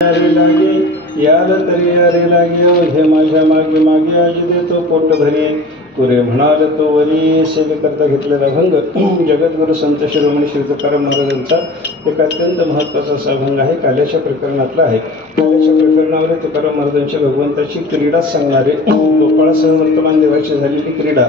यारे लागे याद तरी यारे लागे हे माझ्या मागे मागे आज देतो पोट भरे पुरे म्हणाल तो वरी सेवेकरता घेतलेला भंग जगद्गुरु संत शिरोमणी श्री तुकाराम महाराजांचा एक अत्यंत महत्त्वाचा असा भंग आहे. काल्याच्या प्रकरणातला आहे. काल्याच्या प्रकरणावर तुकाराम महाराजांच्या भगवंताची क्रीडा सांगणारे गोपाळासह वर्तमान देवाची झालेली क्रीडा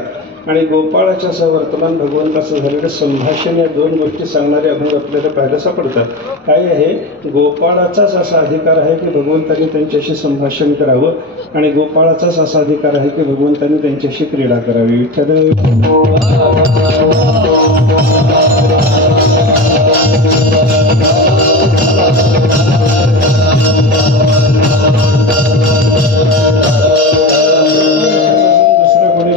आणि गोपाळाच्या सह वर्तमान भगवंताचं झालेलं संभाषण या दोन गोष्टी सांगणारे अभंग आपल्याला पाहायला सापडतात. काय आहे? गोपाळाचाच असा अधिकार आहे की भगवंतांनी त्यांच्याशी संभाषण करावं आणि गोपाळाचाच असा अधिकार आहे की भगवंतांनी त्यांच्याशी क्रीडा करावी.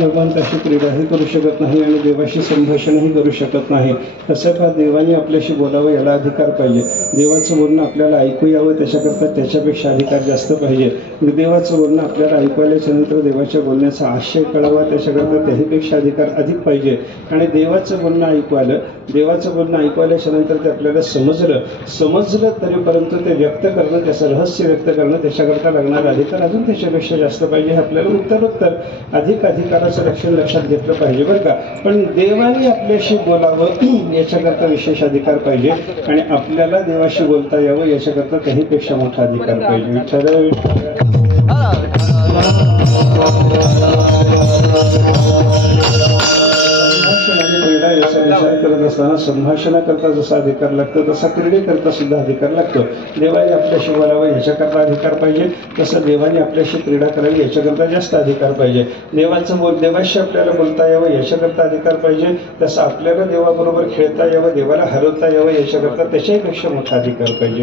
भगवंताशी क्रीडाही करू शकत नाही आणि देवाशी संभाषणही करू शकत नाही. तसं का देवाने आपल्याशी बोलावं याला अधिकार पाहिजे. देवाचं बोलणं आपल्याला ऐकू यावं त्याच्याकरता त्याच्यापेक्षा अधिकार जास्त पाहिजे. देवाचं बोलणं आपल्याला ऐकू आल्याच्यानंतर देवाच्या बोलण्याचा आशय कळावा त्याच्याकरता त्याहीपेक्षा अधिकार अधिक पाहिजे. आणि देवाचं बोलणं ऐकू आलं, देवाचं बोलणं ऐकू आल्याच्यानंतर ते आपल्याला समजलं तरी परंतु ते व्यक्त करणं, त्याचं रहस्य व्यक्त करणं त्याच्याकरता लागणारा अधिकार अजून त्याच्यापेक्षा जास्त पाहिजे. हे आपल्याला उत्तरोत्तर अधिक अधिकाराचं लक्षण लक्षात घेतलं पाहिजे बरं का. पण देवाने आपल्याशी बोलावं याच्याकरता विशेष अधिकार पाहिजे आणि आपल्याला देवाशी बोलता यावं याच्याकरता त्याहीपेक्षा मोठा अधिकार पाहिजे. याचा विचार करत असताना संभाषणाकरता जसा अधिकार लागतो तसा क्रीडेकरता सुद्धा अधिकार लागतो. देवाने आपल्याशी बोलावं याच्याकरता अधिकार पाहिजे, तसं देवाने आपल्याशी क्रीडा करावी याच्याकरता जास्त अधिकार पाहिजे. देवाशी आपल्याला बोलता यावं याच्याकरता अधिकार पाहिजे, तसं आपल्याला देवाबरोबर खेळता यावं, देवाला हरवता यावं याच्याकरता त्याच्याहीपेक्षा मोठा अधिकार पाहिजे.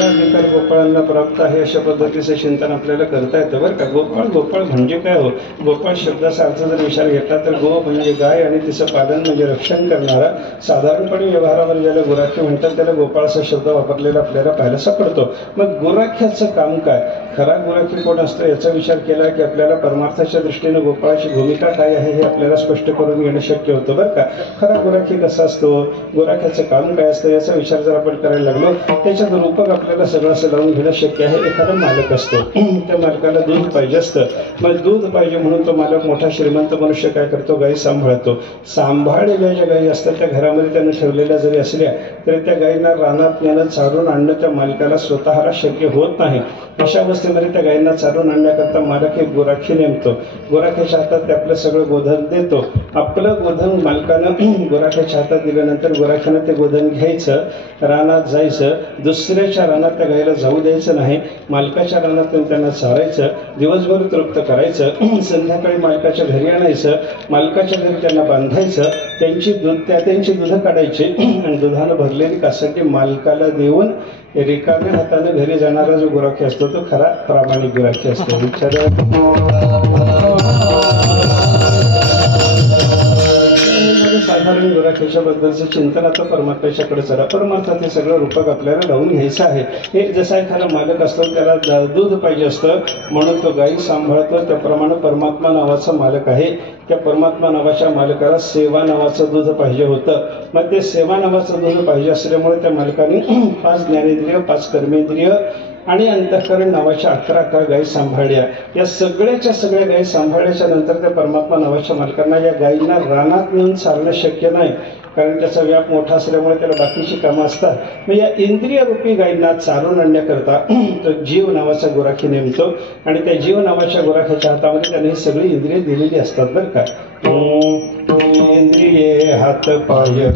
अधिकार गोपाळांना प्राप्त आहे अशा पद्धतीचं चिंतन आपल्याला करता येतं बरं का. गोपाळ म्हणजे काय हो? गोपाळ शब्दाचा अर्थ जर विचार घेतला तर गो म्हणजे गाय आणि तिचं पालन म्हणजे रक्षण करणारा. साधारणपणे व्यवहारामध्ये ज्याला गुराख्य म्हणतात त्याला गोपाळचा शब्द वापरलेला आपल्याला पाहायला सापडतो. मग गुराख्याचं काम काय? खरा गुराखी कोण असतो याचा विचार केला की आपल्याला परमार्थाच्या दृष्टीने गोपाळाची भूमिका काय आहे हे आपल्याला स्पष्ट करून घेणं शक्य होतं बरं का. खरा गुराखी कसा असतो, गुराख्याचं काम काय असतं याचा विचार जर आपण करायला लागलो त्याच्यात रूपक आपल्याला सगळं असं लावून घेणं शक्य आहे. एखादा मालक असतो, त्या मालकाला दूध पाहिजे असतं. मग दूध पाहिजे म्हणून तो मालक मोठा श्रीमंत मनुष्य काय करतो? गाई सांभाळतो. सांभाळलेल्या ज्या गायी असतात त्या घरामध्ये त्यानं ठेवलेल्या जरी असल्या तरी त्या गायींना रानात नेणं चारून आणणं त्या मालकाला स्वतःला शक्य होत नाही. अशा अवस्थेमध्ये त्या गायींना चारून आणण्याकरता मालक एक गुराखी नेमतो. गुराख्याच्या हातात ते आपलं सगळं गोधन देतो. आपलं गोधन मालकानं गुराख्याच्या हातात दिल्यानंतर गुराख्यानं ते गोधन घ्यायचं, रानात जायचं, दुसऱ्याच्या रानात त्या गायीला जाऊ द्यायचं नाही. मालकाच्या रानातून त्यांना चारायचं, दिवसभर तृप्त करायचं, संध्याकाळी मालकाच्या घरी आणायचं, मालकाच्या घरी त्यांना बांधायचं, त्यांची दूध काढायची आणि दुधानं भरलेली कासटी मालकाला देऊन रिकाम्या हाताने घरी जाणारा जो गुराखी असतो तो खरा प्रामाणिक गुराखी असतो. साधारण गुराख्याच्या बद्दलचं चिंतन आता परमात्म्याच्याकडे चला. परमार्थात हे सगळं रूपक आपल्याला लावून घ्यायचं आहे. हे जसा एखादा मालक असतो त्याला दूध पाहिजे असतं म्हणून तो गायी सांभाळतो. त्याप्रमाणे परमात्मा नावाचा मालक आहे. त्या परमात्मा नावाच्या मालकाला सेवा नावाचं दूध पाहिजे होतं. मग ते सेवा नावाचं दूध पाहिजे असल्यामुळे त्या मालकाने 5 ज्ञानेंद्रिय, 5 कर्मेंद्रिय आणि अंतःकरण नावाच्या 11 गायी सांभाळल्या. या सगळ्याच्या सगळ्या गायी सांभाळल्याच्या नंतर त्या परमात्मा नावाच्या मालकांना या गायींना रानात नेऊन चालणं शक्य नाही, कारण त्याचा व्याप मोठा असल्यामुळे त्याला बाकीची कामं असतात. मग या इंद्रिय रूपी गायींना चालून आणण्याकरता तो जीव नावाचा गुराखी नेमतो आणि त्या जीव नावाच्या गुराख्याच्या हातामध्ये त्याने ही सगळी इंद्रिय दिलेली असतात बरं का. इंद्रिये हात पाय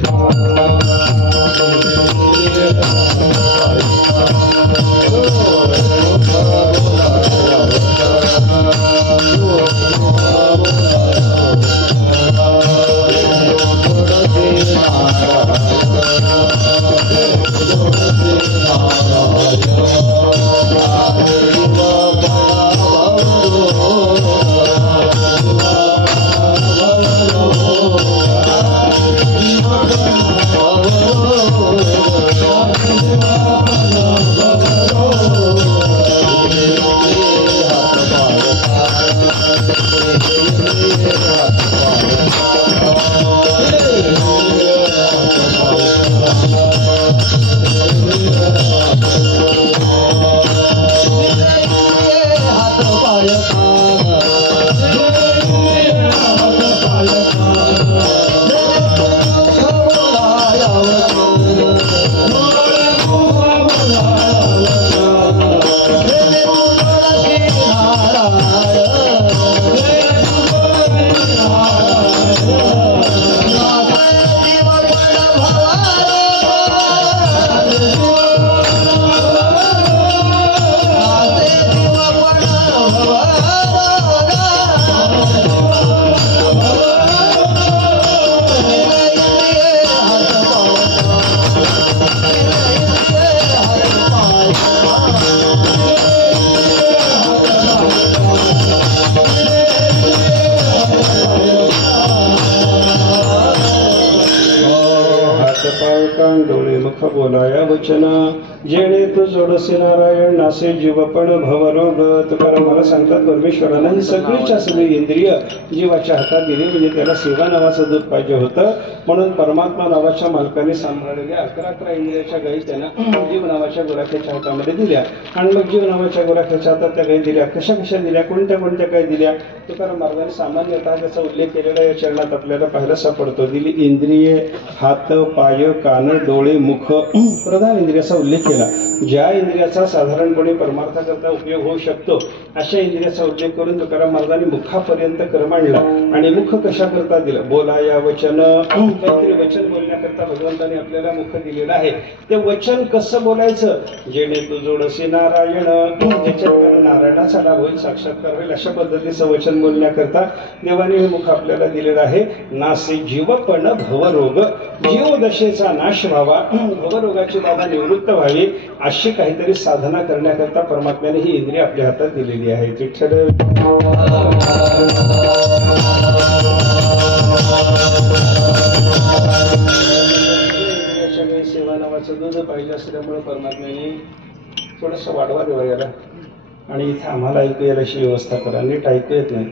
पाय कान डोळे मुख बोलाया वचन जेणे तू जोडसे नारायण नासे जीवपण भवरोग. तुकाराम मला सांगतात परमेश्वरानं ही सगळीच्या सगळी इंद्रिय जीवाच्या हातात दिली, म्हणजे त्याला सेवा नावाचं दूध पाहिजे होतं. म्हणून परमात्मा नावाच्या मालकाने सांभाळलेल्या 11 इंद्रियाच्या गायी त्यांना जीव नावाच्या गुराख्याच्या हातामध्ये दिल्या. आणि मग जीव नावाच्या गुराख्याच्या हातात त्या गायी दिल्या. कशा कशा दिल्या, कोणत्या कोणत्या गायी दिल्या? तुकाराम महाराजांनी सामान्यतः त्याचा उल्लेख केलेला या चरणात आपल्याला पाहायला सापडतो. दिली इंद्रिये, हात पाय कान डोळे मुख, प्रधान इंद्रियाचा उल्लेख केला. ज्या इंद्रियाचा साधारणपणे परमार्थाकरता उपयोग होऊ शकतो अशा इंद्रियाचा उल्लेख करून तुकाराम महाराजांनी मुखापर्यंत क्रम आणला. आणि मुख कशा करता दिलं? बोलाया वचन, काहीतरी वचन बोलण्याकरता भगवंताने आपल्याला मुख दिलेलं आहे. ते वचन कसं बोलायचं? जेणे तू जोडसे नारायण, ज्याच्यात नारायणाचा लाभ होईल, साक्षात्कार होईल, अशा पद्धतीचं वचन बोलण्याकरता देवाने हे मुख आपल्याला दिलेलं आहे. नासे जीवपण भवरोग, जीव दशेचा नाश व्हावा, भवरोगाची बाधा निवृत्त व्हावी, अशी काहीतरी साधना करण्याकरता परमात्म्याने ही इंद्रिय आपल्या हातात दिलेली आहे. विठ्ठल सेवा नावाचं दूध पाहिजे असल्यामुळे परमात्म्याने थोडस वाढवा देवा याला. आणि इथे आम्हाला ऐकू यायला अशी व्यवस्था करा. नीट ऐकू येत नाही,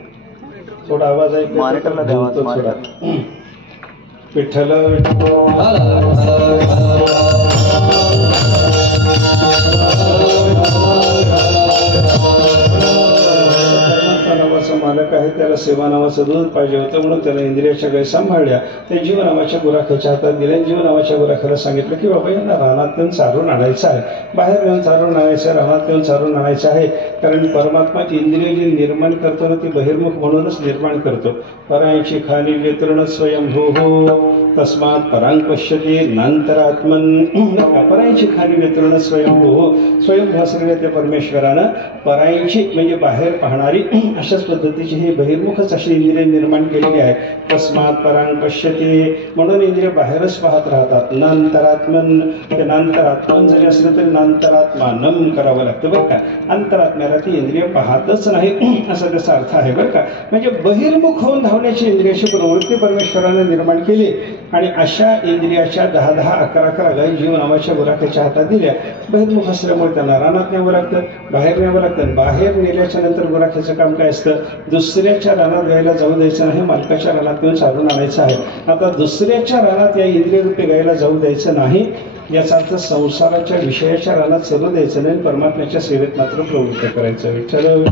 थोडा आवाज ऐकू थोडा. विठ्ठल नावाचा मालक आहे, त्याला सेवा नावाचं दूध पाहिजे होतं, म्हणून त्याला इंद्रियाच्या गायी सांभाळल्या. ते जीव नावाच्या गुराख्याच्या हातात दिल्या. जीव नावाच्या गुराख्याला सांगितलं की बाबा यांना रानात येऊन चारून आणायचं आहे, बाहेर येऊन चारून आणायचं आहे, रानात येऊन चारून आणायचं आहे. कारण परमात्मा इंद्रिय जी निर्माण करतो ना ती बहिर्मुख म्हणूनच निर्माण करतो. परांची खाली वेतरण स्वयंभू तस्मात परांग पश्यते नांतरात्मन. परांची खाली वेतरण स्वयंभू, स्वयंभू असलेल्या त्या परमेश्वरानं परांची म्हणजे बाहेर पाहणारी अशाच पद्धतीची ही बहिर्मुखच अशी इंद्रिय निर्माण केलेली आहे. तस्मात परांग पश्यते, म्हणून इंद्रिय बाहेरच पाहत राहतात. नांतरात्मन, ते नांतरात्मन जरी असलं तरी नांतरात्मानम करावं लागतं बरं का. अंतरात्म्याला ती इंद्रिय पाहतच नाही असा त्याचा अर्थ आहे बरं का. म्हणजे बहिर्मुख होऊन धावण्याची इंद्रियाची प्रवृत्ती परमेश्वराने निर्माण केली. आणि अशा इंद्रियाच्या 10-10, 11-11 गायी जीव नावाच्या गुराख्याच्या हातात दिल्या. बहिर्मुख असल्यामुळे त्यांना रानात न्यावं लागतं, बाहेर न्यावं लागतं. बाहेर नेल्याच्या नंतर गुराख्याचं काम काय असतं? दुसऱ्याच्या रानात गायला जाऊ द्यायचं नाही, मालकाच्या रानात येऊन चालून आणायचं आहे. आता दुसऱ्याच्या रानात या इंद्रियरूपी गायला जाऊ द्यायचं नाही, याचा अर्थ संसाराच्या विषयाच्या रानात चलू द्यायचं नाही, परमात्म्याच्या सेवेत मात्र प्रवृत्त करायचं. विठ्ठल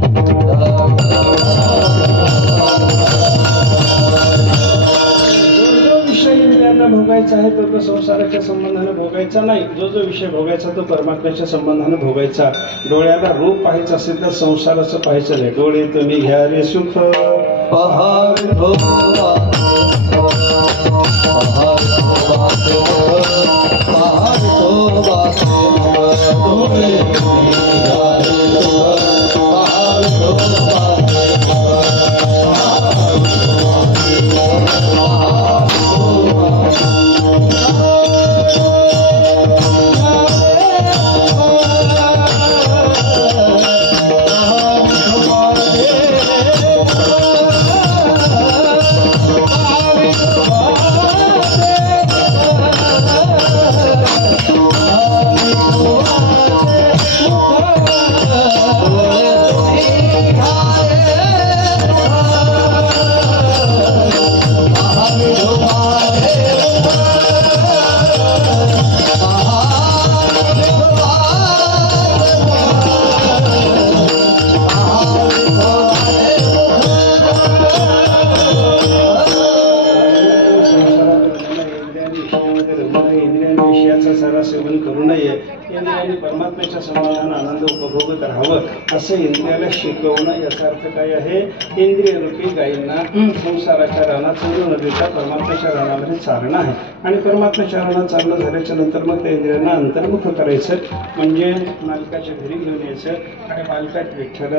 भोगायचा आहे तो संसाराच्या संबंधाने भोगायचा नाही, जो जो विषय भोगायचा तो परमात्म्याच्या संबंधाने भोगायचा. डोळ्याला रूप पाहायचं असेल तर संसाराचं पाहायचं नाही. डोळे तुम्ही घ्या रे सुख परमात्म्याच्या संबंधाने आनंद उपभोगत राहावं असं इंद्रियाला शिकवणं. याचा अर्थ काय आहे? इंद्रिय रूपी गायींना संसाराच्या रानात चढू न देता परमात्म्याच्या रानामध्ये चालणं आहे. आणि परमात्म्याच्या रानात चालणं झाल्याच्या नंतर मग त्या इंद्रियांना अंतर्मुख करायचं, म्हणजे मालकाच्या घरी घेऊन यायचं. आणि मालकात विठ्ठल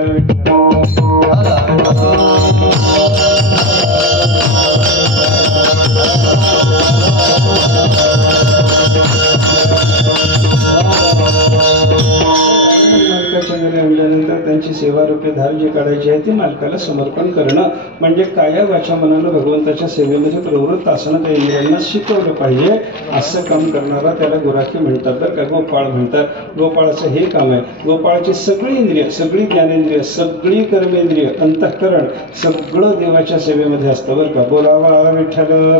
मालकाच्या घरी आणल्यानंतर त्यांची सेवा सेवारूपी धार जी काढायची आहे ती मालकाला समर्पण करणं म्हणजे काया वाचा मनानं भगवंताच्या सेवेमध्ये प्रवृत्त असणं त्या इंद्रियांना शिकवलं पाहिजे. असं काम करणारा त्याला गुराखी म्हणतात बरं का, गोपाळ म्हणतात. गोपाळाचं हे काम आहे. गोपाळाची सगळी इंद्रिय, सगळी ज्ञानेंद्रिय, सगळी कर्मेंद्रिय, अंतःकरण सगळं देवाच्या सेवेमध्ये असतं बरं का. बोलावा विठ्ठल.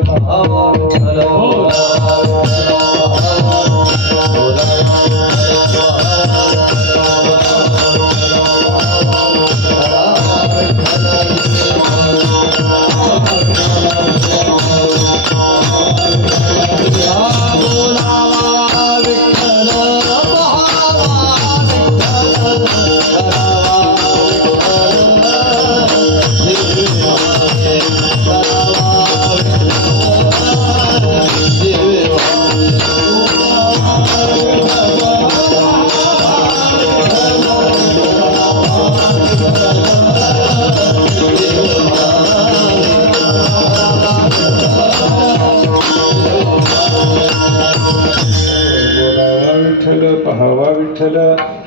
पहावा विठ्ठल,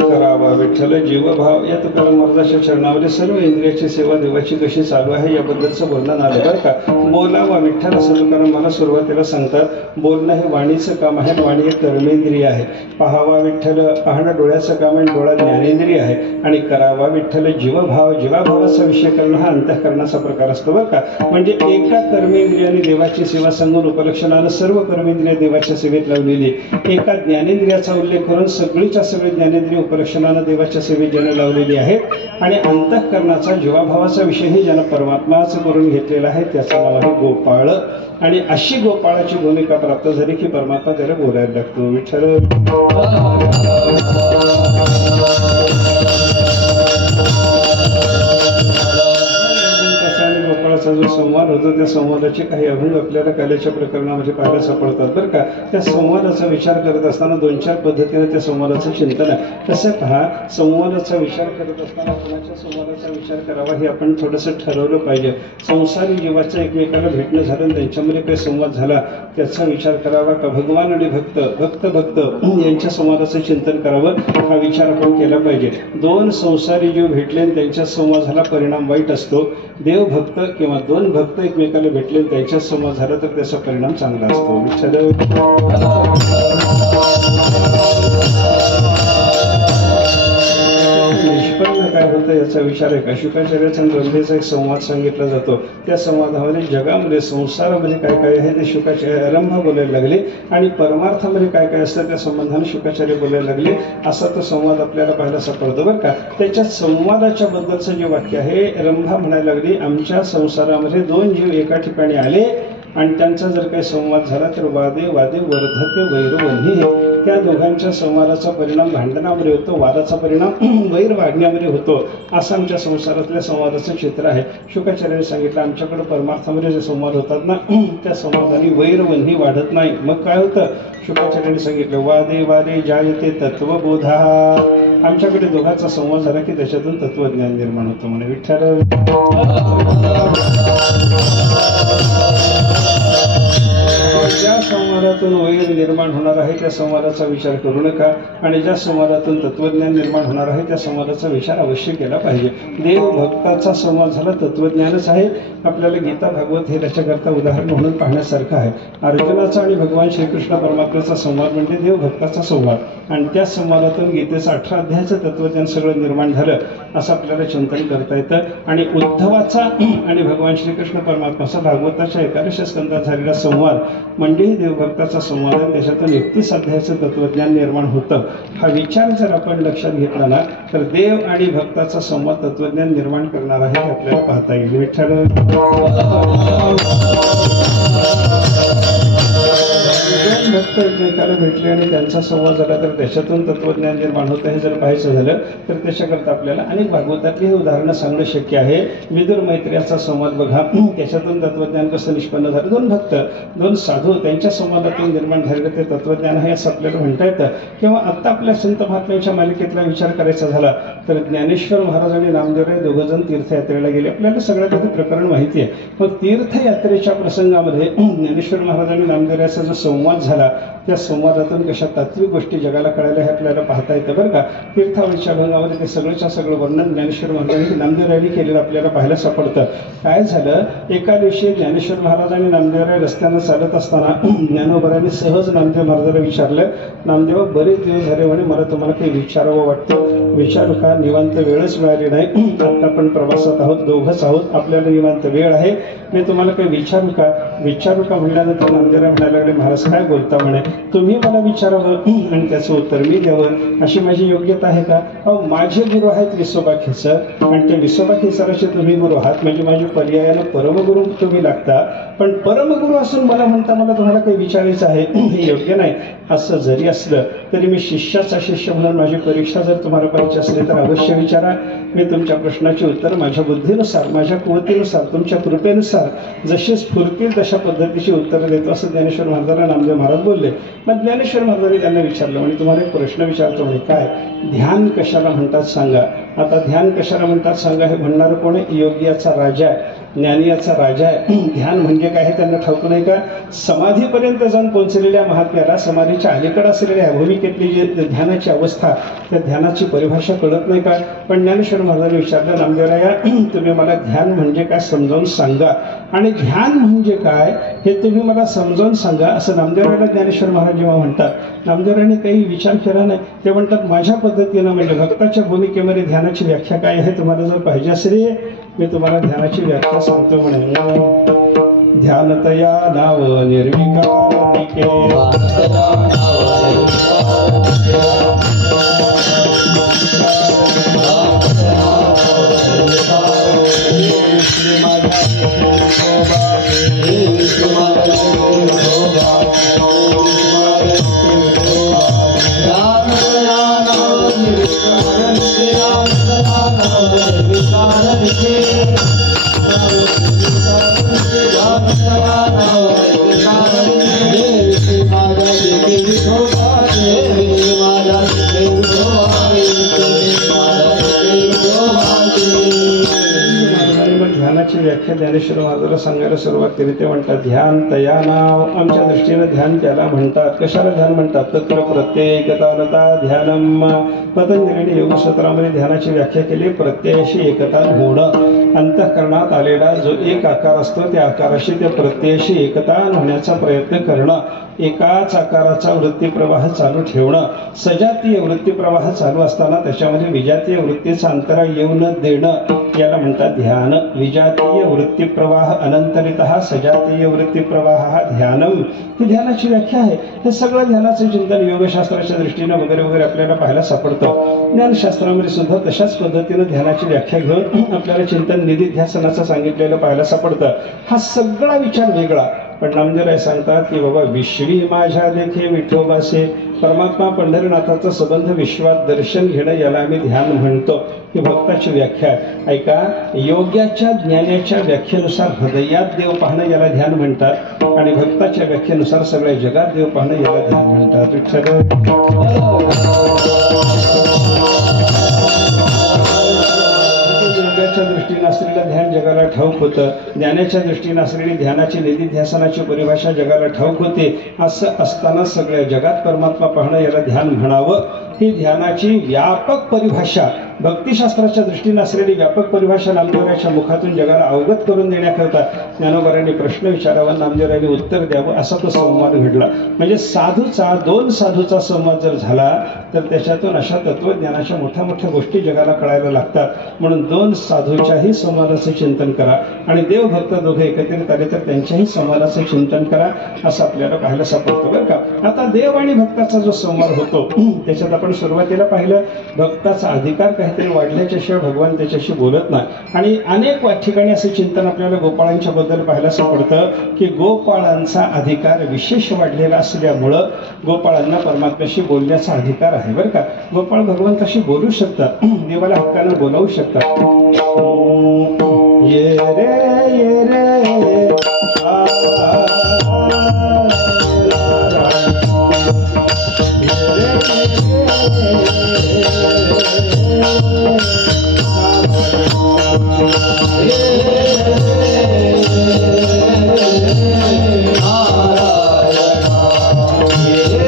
करावा विठ्ठल, जीवभाव. या तुकाराम महाराजांच्या चरणामध्ये सर्व इंद्रियाची सेवा देवाची कशी चालू आहे याबद्दलचं वर्णन आलं बरं का. बोलावा विठ्ठल असं तुकाराम मला सुरुवातीला सांगतात. बोलणं हे वाणीचं काम आहे, वाणी हे कर्मेंद्रिय आहे. पहावा विठ्ठल, पाहणं डोळ्याचं काम आहे, डोळा ज्ञानेंद्रिय आहे. आणि करावा विठ्ठल, जीवभाव, जीवाभावाचा विषय करणं हा अंतःकरणाचा प्रकार असतो बरं का. म्हणजे एका कर्मेंद्रियाने देवाची सेवा सांगून उपलक्षणानं सर्व कर्मेंद्रिय देवाच्या सेवेत लावलेली, एका ज्ञानेंद्रियाचा उल्लेख करून सगळीच्या सगळी ज्ञानेंद्रिय उपलक्षणानं देवाच्या सेवेत ज्याने लावलेली आहेत. आणि अंतःकरणाचा जीवाभावाचा विषयही ज्यानं परमात्माच करून घेतलेला आहे त्याचं नाव आहे गोपाळ. आणि अशी गोपाळाची भूमिका प्राप्त झाली की परमात्मा त्याला बोलायला लागतो. विठ्ठल गोपाळाचा जो संवाद होतो त्या संवादाचे काही अभंग आपल्याला काल्याच्या प्रकरणामध्ये पाहायला सापडतात बरं का. त्या संवादाचा विचार करत असताना 2-4 पद्धतीने त्या संवादाचं चिंतन आहे. तसं पहा, संवादाचा विचार करत असताना कोणाच्या संवादाचा विचार करावा हे आपण थोडंसं ठरवलं पाहिजे. संसारी जीवाचं एकमेकाला भेटणं झालं, त्यांच्यामध्ये काही संवाद झाला त्याचा विचार करावा का भगवान आणि भक्त, भक्त यांच्या संवादाचं चिंतन करावं हा विचार आपण केला पाहिजे. 2 संसारी जीव भेटले आणि त्यांच्या संवादाला परिणाम वाईट असतो. देवभक्त किंवा 2 भक्त एकमेकाला भेटले त्यांच्यात संवाद झाला तर त्याचा परिणाम चांगला असतो. विठ्ठल निष्पन्न काय होतं याचा विचार आहे का. शुकाचार्याचा ब्रह्मेचा एक संवाद सांगितला जातो. त्या संवादामध्ये जगामध्ये संसारामध्ये काय काय आहे ते शुकाचार्य आरंभ बोलायला लागले आणि परमार्थामध्ये काय काय असतं त्या संबंधाने शुकाचार्य बोलायला लागले. असा तो संवाद आपल्याला पाहायला सापडतो बरं का. त्याच्या संवादाच्या बद्दलचं जे वाक्य आहे, रंभा म्हणायला लागली आमच्या संसारामध्ये 2 जीव एका ठिकाणी आले आणि त्यांचा जर काही संवाद झाला तर वादे वादे वर्धते वैरवन्ही. त्या दोघांच्या संवादाचा परिणाम भांडणामध्ये होतो, वादाचा परिणाम वैर वाढण्यामध्ये होतो. असं आमच्या संसारातल्या संवादाचं चित्र आहे. शुकाचार्याने सांगितलं आमच्याकडे परमार्थामध्ये जे संवाद होतात ना त्या संवादाने वैरवन्ही वाढत नाही. मग काय होतं, शुकाचार्याने सांगितलं वादे वादे जायते तत्वबोधा. आमच्याकडे दोघांचा संवाद झाला की त्याच्यातून तत्वज्ञान निर्माण होतं म्हणे. विठ्ठल ज्या संवादातून वैर निर्माण होणार आहे त्या संवादाचा विचार करू नका आणि ज्या संवादातून तत्वज्ञान निर्माण होणार आहे त्या संवादाचा विचार अवश्य केला पाहिजे. देव भक्ताचा संवाद झाला तत्वज्ञानच आहे. आपल्याला गीता भागवत हे त्याच्याकरता उदाहरण म्हणून पाहण्यासारखं आहे. अर्जुनाचा आणि भगवान श्रीकृष्ण परमात्म्याचा संवाद म्हणजे देव भक्ताचा संवाद आणि त्या संवादातून गीतेचं 18 अध्यायाचं तत्वज्ञान सगळं निर्माण झालं असं आपल्याला चिंतन करता येतं. आणि उद्धवाचा आणि भगवान श्रीकृष्ण परमात्म्याचा भागवताच्या 11 स्कंदात झालेला संवाद म्हणजेही देवभक्ताचा संवाद आहे. त्याच्यातून 31 अध्यायाचं तत्वज्ञान निर्माण होतं. हा विचार जर आपण लक्षात घेतला ना तर देव आणि भक्ताचा संवाद तत्वज्ञान निर्माण करणार आहे हे आपल्याला पाहता येईल. विठ्ठल भक्त एकमेकाला भेटले आणि त्यांचा संवाद झाला तर त्याच्यातून तत्वज्ञान निर्माण होतं. हे जर पाहायचं झालं तर त्याच्याकरता आपल्याला अनेक भागवतातली हे उदाहरणं सांगणं शक्य आहे. विदुर मैत्र्याचा संवाद बघा, त्याच्यातून तत्वज्ञान कसं निष्पन्न झालं. 2 भक्त 2 साधू त्यांच्या संवादातून निर्माण झालेलं ते तत्वज्ञान आहे असं आपल्याला म्हणता येतं. किंवा आत्ता आपल्या संत महात्म्यांच्या मालिकेतला विचार करायचा झाला तर ज्ञानेश्वर महाराज आणि नामदेवराय 2 जण तीर्थयात्रेला गेले. आपल्याला सगळं त्याचं प्रकरण माहिती आहे. पण तीर्थयात्रेच्या प्रसंगामध्ये ज्ञानेश्वर महाराज आणि नामदेवरायाचा जो संवाद झाला त्या संवादातून कशा तात्विक गोष्टी जगाला कळायला हे आपल्याला पाहता येतं बरं का. तीर्थावळीच्या अभंगामध्ये ते सगळंच्या सगळं वर्णन ज्ञानेश्वर महाराजांनी नामदेवरायांनी केलेलं आपल्याला पाहायला सापडतं. काय झालं, एका दिवशी ज्ञानेश्वर महाराज आणि नामदेवराय रस्त्यानं चालत असताना ज्ञानोबरांनी सहज नामदेव महाराजांना विचारलं, नामदेव बरेच दिवस झाले म्हणे, मला तुम्हाला काही विचारावं वाटतं, विचारू का? निवांत वेळच मिळाली नाही, आता आपण प्रवासात आहोत, दोघंच आहोत, आपल्याला निवांत वेळ आहे, मी तुम्हाला काही विचारू का? विचारू का म्हणल्यानंतर नामदेवराय म्हणायला लागले, महाराज काय बोलता म्हणे, तुम्ही मला विचारावं आणि त्याचं उत्तर मी द्यावं अशी माझी योग्यता आहे का? अहो माझे गुरु आहेत विसोबा खेचर, आणि ते विसोबा खेचराचे तुम्ही गुरु आहात, म्हणजे माझ्या पर्यायानं परमगुरू तुम्ही लागता, पण परमगुरू असून मला म्हणता मला तुम्हाला काही विचारायचं आहे हे योग्य नाही. असं जरी असलं तरी मी शिष्याचा शिष्य म्हणून माझी परीक्षा जर तुम्हाला पाहिजे असली तर अवश्य विचारा, मी तुमच्या प्रश्नाची उत्तर माझ्या बुद्धीनुसार, माझ्या कुवतीनुसार, तुमच्या कृपेनुसार जशी स्फूर्तील तशा पद्धतीची उत्तरं देतो, असं ज्ञानेश्वर महाराजांना नामदेव महाराज बोलले. मग ज्ञानेश्वर महाराजांनी त्यांना विचारलं, म्हणजे तुम्हाला एक प्रश्न विचारतो म्हणे, काय ध्यान कशाला म्हणतात सांगा? आता ध्यान कशाला म्हणतात सांगा हे म्हणणारं कोण आहे? योगियाचा राजा आहे, ज्ञानियाचा राजा आहे. ध्यान म्हणजे काय हे त्यांना ठाऊक नाही का? समाधीपर्यंत जाऊन पोहोचलेल्या महात्म्याला समाधीच्या अलीकडे असलेल्या भूमिकेतली जी ध्यानाची अवस्था, त्या ध्यानाची परिभाषा कळत नाही का? पण ज्ञानेश्वर महाराजांनी विचारलं, नामदेवराया तुम्ही मला ध्यान म्हणजे काय समजावून सांगा, आणि ध्यान म्हणजे काय हे तुम्ही मला समजावून सांगा, असं नामदेवरायाला ज्ञानेश्वर महाराज जेव्हा म्हणतात. नामदेवरायांनी काही विचार केला नाही, ते म्हणतात माझ्या पद्धतीनं, म्हणजे भक्ताच्या भूमिकेमध्ये ध्यानाची व्याख्या काय आहे तुम्हाला जर पाहिजे असेल मी तुम्हाला ध्यानाची व्याख्या सांगतो म्हणे. ध्यानतया नाव निर्विकार ध्यानाची व्याख्या ज्ञानेश्वर महाराजांना सांगायला सुरुवात केली. ते म्हणतात, ध्यान तया नाव, आमच्या दृष्टीनं ध्यान त्याला म्हणतात. कशाला ध्यान म्हणतात? तत्र प्रत्येकतानता ध्यानम. पतंजलीने योगसूत्रामध्ये ध्यानाची व्याख्या केली, प्रत्ययाशी एकता होणं. अंतःकरणात आलेला जो एक आकार असतो त्या आकाराशी त्या प्रत्ययाशी एकता होण्याचा प्रयत्न करणं, एकाच आकाराचा वृत्तीप्रवाह चालू ठेवणं. सजातीय वृत्तीप्रवाह चालू असताना त्याच्यामध्ये विजातीय वृत्तीचा अंतराळ येऊ न देणं याला म्हणतात ध्यान. विजातीय वृत्तीप्रवाह अनंतरितः सजातीय वृत्तीप्रवाह हा ध्यानम, ही ध्यानाची व्याख्या आहे. हे सगळं ध्यानाचं चिंतन योगशास्त्राच्या दृष्टीनं वगैरे वगैरे आपल्याला पाहायला सापडतं. ज्ञानशास्त्रामध्ये सुद्धा तशाच पद्धतीनं ध्यानाची व्याख्या घेऊन आपल्याला चिंतन निधिध्यासनाचं सांगितलेलं पाहायला सापडतं. हा सगळा विचार वेगळा, पण नामदेवराय सांगतात की बाबा विश्वी माझ्या देखे विठोबासे, परमात्मा पंढरीनाथाचा संबंध विश्वात दर्शन घेणं याला आम्ही ध्यान म्हणतो. ही भक्ताची व्याख्या आहे. ऐका, योग्याच्या ज्ञानाच्या व्याख्येनुसार हृदयात देव पाहणं याला ध्यान म्हणतात, आणि भक्ताच्या व्याख्येनुसार सगळ्या जगात देव पाहणं याला ध्यान म्हणतात. योगाच्या दृष्टीने असलेलं ध्यान जगाला ठाऊक होतं, ज्ञानाच्या दृष्टीने असलेली ध्यानाची निधिध्यासनाची परिभाषा जगाला ठाऊक होते. असं असताना सगळ्या जगात परमात्मा पाहणं याला ध्यान म्हणावं. ही ध्यानाची व्यापक परिभाषा, भक्तिशास्त्राच्या दृष्टीने असलेली व्यापक परिभाषा नामदेवरायांच्या मुखातून जगाला अवगत करून देण्याकरता ज्ञानोबारायांनी प्रश्न विचारावा, नामदेवरायांनी उत्तर द्यावं, असा तो संवाद घडला. म्हणजे साधूचा, दोन साधूचा संवाद जर झाला तर त्याच्यातून अशा तत्वज्ञानाच्या मोठ्या मोठ्या गोष्टी जगाला कळायला लागतात. म्हणून दोन साधूच्याही संवादाचं चिंतन करा, आणि देवभक्त दोघे एकत्रित आले तर त्यांच्याही संवादाचं चिंतन करा, असं आपल्याला पाहायला सापडतं बरं का. आता देव आणि भक्ताचा जो संवाद होतो त्याच्यात आपण सुरुवातीला पाहिलं, भक्ताचा अधिकार काहीतरी वाढल्याच्या शिवाय भगवान त्याच्याशी बोलत नाही. आणि अनेक ठिकाणी असं चिंतन आपल्याला गोपाळांच्या बद्दल पाहायला सापडतं की गोपाळांचा अधिकार विशेष वाढलेला असल्यामुळं गोपाळांना परमात्म्याशी बोलण्याचा अधिकार आहे बरं का. गोपाळ भगवंताशी बोलू शकतात, देवाला हक्कानं बोलावू शकतात. ये रे ये रे Yeah.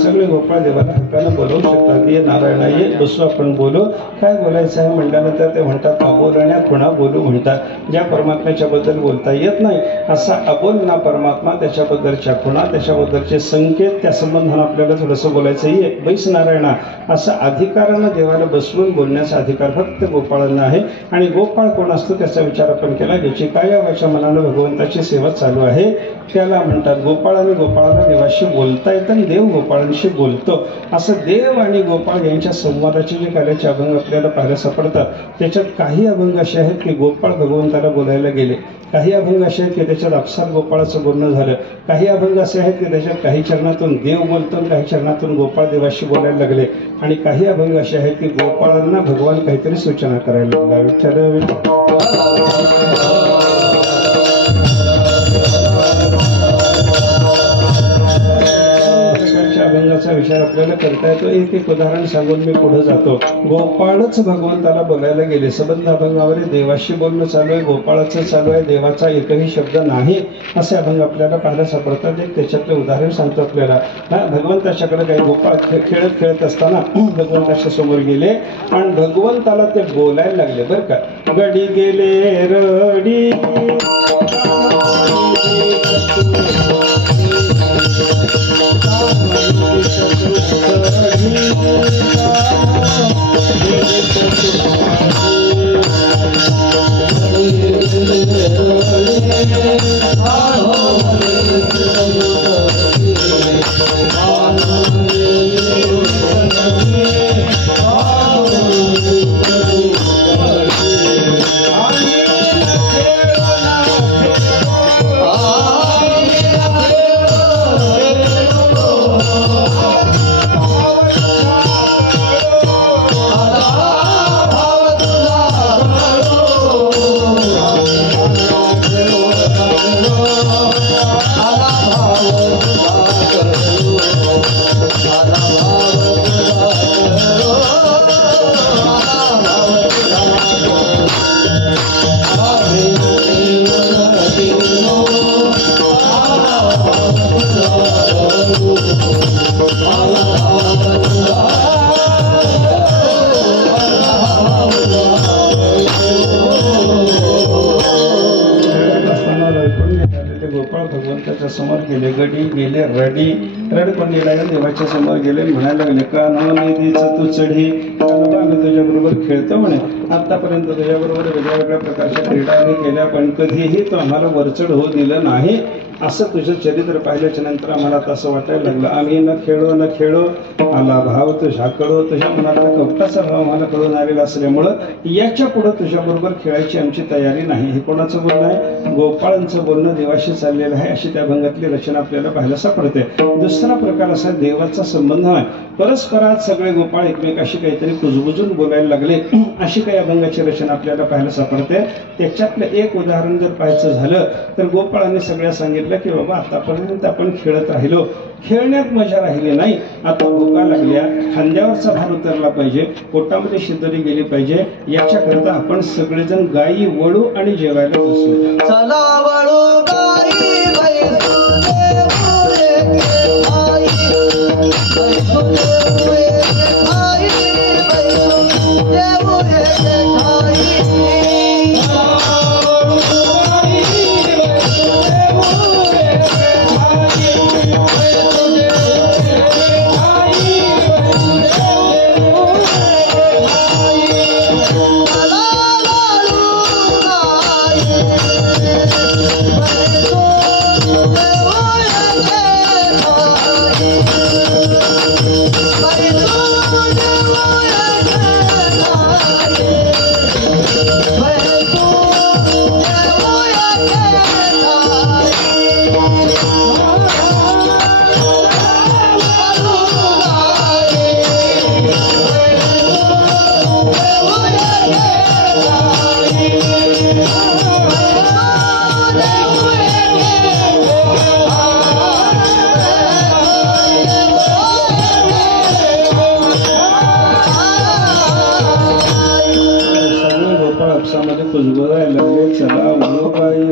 सगळे गोपाळ देवाला हक्कानं बोलवू शकतात. ये नारायणा ये बसू आपण बोलू. काय बोलायचं आहे म्हटल्यानंतर ते म्हणतात अबोलण्या खुणा बोलू म्हणतात. ज्या परमात्म्याच्या बद्दल बोलता येत नाही असा अबोलना परमात्मा, त्याच्याबद्दलच्या खुणा, त्याच्याबद्दलचे संकेत, त्या संबंधानं आपल्याला थोडंसं बोलायचं. ये बैस नारायणा असा अधिकारानं देवाला बसवून बोलण्याचा अधिकार फक्त गोपाळांना आहे. आणि गोपाळ कोण असतो त्याचा विचार आपण केला. ज्याची कायावाच्या मनानं भगवंताची सेवा चालू आहे त्याला म्हणतात गोपाळ. आणि गोपाळाला देवाशी बोलता येतं आणि देव गोपाळांशी बोलतो. असं देव आणि गोपाळ यांच्या संवादाचे जे कार्याचे अभंग आपल्याला पाहायला सापडतात. त्याच्यात काही अभंग असे आहेत की गोपाळ भगवंताला बोलायला गेले, काही अभंग असे आहेत की त्याच्यात अप्सर गोपाळाचं बोलणं झालं, काही अभंग असे आहेत की त्याच्यात काही चरणातून देव बोलतो, काही चरणातून गोपाळ देवाशी बोलायला लागले, आणि काही अभंग असे आहेत की गोपाळांना भगवान काहीतरी सूचना करायला लागला. विठ्ठल अभंगाचा विचार आपल्याला करता येतो. एक एक उदाहरण सांगून मी पुढे जातो. गोपाळच भगवंताला बोलायला गेले. सबंध अभंगावर देवाशी बोलणं चालू आहे, गोपाळाचं चालू आहे, देवाचा एकही शब्द नाही असे अभंग आपल्याला पाहायला सापडतात. एक त्याच्यातले उदाहरण सांगतो आपल्याला. भगवंताच्याकडे काही गोपाळ खेळत खेळत असताना भगवंताच्या समोर गेले आणि भगवंताला ते बोलायला लागले बरं का. गडी गेले रडी समोर गेले. गडी गेले रडी रडपंडीला देवाच्या समोर गेले. म्हणायला लागले का नवनिधीचं तू चढी, आम्ही तुझ्या बरोबर खेळतो म्हणे. आतापर्यंत तुझ्याबरोबर वेगळ्या वेगळ्या प्रकारच्या क्रीडा आम्ही केल्या, पण कधीही तो आम्हाला वरचढ होऊ दिलं नाही. असं तुझं चरित्र पाहिल्याच्या नंतर आम्हाला तसं वाटायला लागलं. आम्ही न खेळो आला भाव तुझ्याकडं. तुझ्या मनातला कपटाचा भाव आम्हाला कळून आलेला असल्यामुळं याच्या पुढं तुझ्याबरोबर खेळायची आमची तयारी नाही. हे कोणाचं बोलणं आहे? गोपाळांचं बोलणं देवाशी चाललेलं आहे. अशी त्या अभंगातली रचना आपल्याला पाहायला सापडते. दुसरा प्रकार असा देवाचा संबंध आहे. परस्परात सगळे गोपाळ एकमेकाशी काहीतरी कुजबुजून बोलायला लागले अशी काही अभंगाची रचना आपल्याला पाहायला सापडते. त्याच्यातलं एक उदाहरण जर पाहायचं झालं तर गोपाळांनी सगळ्या सांगितलं की बाबा आतापर्यंत आपण खेळत राहिलो, खेळण्यात मजा राहिली नाही, आता भुका लागल्या, खांद्यावरचा भार उतरला पाहिजे, पोटामध्ये शिदोरी गेली पाहिजे, याच्याकरता आपण सगळेजण गायी वळू आणि जेवायला बसू. चला वळू गाई बैसू देऊ एके ठाई, बैसू देऊ एके ठाई, बैसू देऊ एके ठाई.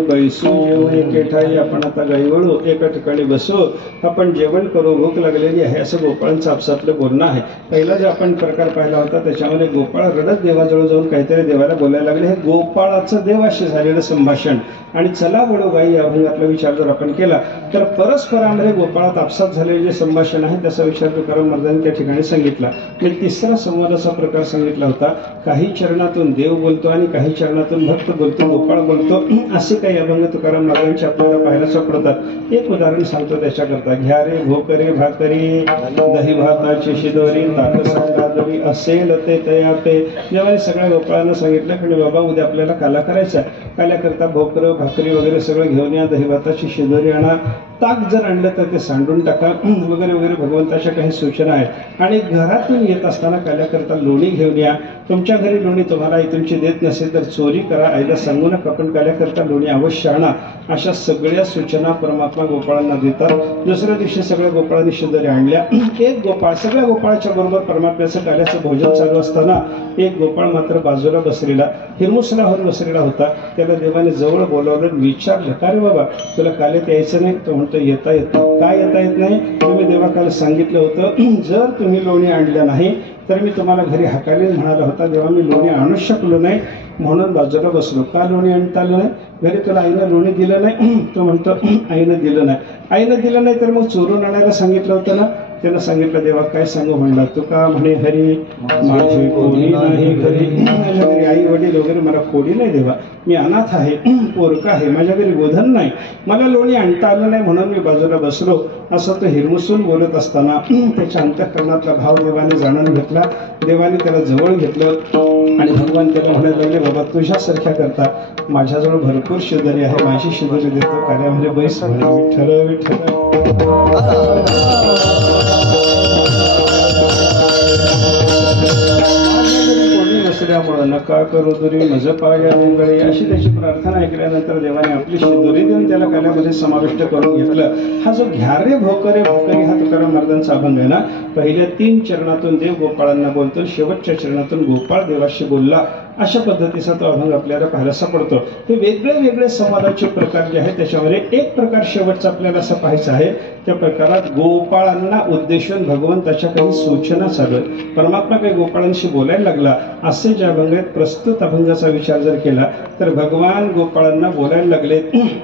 बैसू जेवू एके ठाई, आपण आता गाई वळू, एका ठिकाणी बसू, आपण जेवण करू, भूक लागलेली आहे, असं गोपाळांचं आपसातलं बोलणं आहे. पहिला जो आपण प्रकार पाहिला होता त्याच्यामध्ये गोपाळ रडत देवाजवळ जाऊन काहीतरी देवाला बोलायला लागले. हे गोपाळाचं देवाशी झालेलं संभाषण. आणि चला वळू गाई या अभंगातला विचार जर आपण केला तर परस्परामध्ये गोपाळात आपसात झालेले जे संभाषण आहे त्याचा विचार तुकाराम महाराजांनी त्या ठिकाणी सांगितला. मी तिसरा संवादाचा प्रकार सांगितला होता. काही चरणातून देव बोलतो आणि काही चरणातून भक्त बोलतो, गोपाळ बोलतो, असे काही अभंग तुकाराम महाराजांचे आपल्याला पाहायला सापडतात. एक उदाहरण सांगतो त्याच्याकरता. घ्या रे भोकरे भाकरी, दही भाताची शिदोरी, ताक सांगादरी, असेल ते तयाते. जेव्हा सगळ्या गोपाळांना सांगितलं की बाबा उद्या आपल्याला काला करायचा, काल्याकरता भोकरं भाकरी वगैरे सगळं घेऊन या, दही भाताची शिदोरी आणा, ताक जर आणलं तर ते सांडून टाका वगैरे वगैरे भगवंताच्या काही सूचना आहेत. आणि घरातून येत असताना काल्याकरता लोणी घेऊन या. तुमच्या घरी लोणी तुम्हाला आई तुमची देत नसेल तर चोरी करा, आईला सांगू नका, पण काल्याकरता लोणी अवश्य आणा. अशा सगळ्या सूचना परमात्मा गोपाळांना देतात. दुसऱ्या दिवशी सगळ्या गोपाळांनी शिदोरी आणल्या. एक गोपाळ, सगळ्या गोपाळाच्या बरोबर परमात्म्याचं काल्याचं भोजन चालू असताना एक गोपाळ मात्र बाजूला बसलेला, हिरमुसला होऊन बसलेला होता. त्याला देवाने जवळ बोलावलं, विचारलं का रे बाबा तुला काल्यात यायचं नाही? तो म्हणतो येता येत नाही. काय येता येत नाही? तुम्ही देवाकाला सांगितलं होतं जर तुम्ही लोणी आणल्या नाही तर मी तुम्हाला घरी हाकालीन म्हणाला होता. जेव्हा मी लोणी आणू शकलो नाही म्हणून बाजूला बसलो. का लोणी आणता आलं नाही? घरी तुला आईनं लोणी दिलं नाही? तो म्हणतो आईनं दिलं नाही. आईनं दिलं नाही तर मग चोरून आणायला सांगितलं होतं ना? त्यानं सांगितलं देवा काय सांगू म्हणला. तू का म्हणे हरी माझी कोणी नाही घरी, माझ्या घरी आई वडील वगैरे मला कोणी नाही देवा, मी अनाथ आहे, पोरका आहे, माझ्या घरी गोधन नाही, मला लोणी आणता आलं नाही म्हणून मी बाजूला बसलो. असं तो हिरमुसून बोलत असताना त्याच्या अंतःकरणातला भाव देवाने जाणून घेतला. देवाने त्याला जवळ घेतलं आणि भगवान त्याला म्हणायला लागले बाबा तुझ्यासारख्या करता माझ्याजवळ भरपूर शिदोरी आहे, माझी शिदोरी देतो, कार्यामध्ये बैस म्हणे विठ्ठल विठ्ठल. नसल्यामुळं नका करू दुरी मज पाया निंगळे, अशी त्याची प्रार्थना ऐकल्यानंतर देवाने आपली शिदोरी देऊन त्याला काल्यामध्ये समाविष्ट करून घेतलं. हा जो घ्या रे भोकरे भोकरी हा तुकाराम महाराजांचा अभंग आहे ना, पहिल्या 3 चरणातून देव गोपाळांना बोलतो, शेवटच्या चरणातून गोपाळ देवाशी बोलला, अशा पद्धतीचा तो अभंग आपल्याला पाहायला सापडतो. हे वेगळे वेगळे संवादाचे प्रकार जे आहेत त्याच्यामध्ये एक प्रकार शेवटचा आपल्याला असं पाहायचं आहे. त्या प्रकारात गोपाळांना उद्देशून भगवंताच्या काही सूचना चालू आहेत. परमात्मा काही गोपाळांशी बोलायला लागला असे ज्या अभंगात प्रस्तुत अभंगाचा विचार जर केला तर भगवान गोपाळांना बोलायला लागले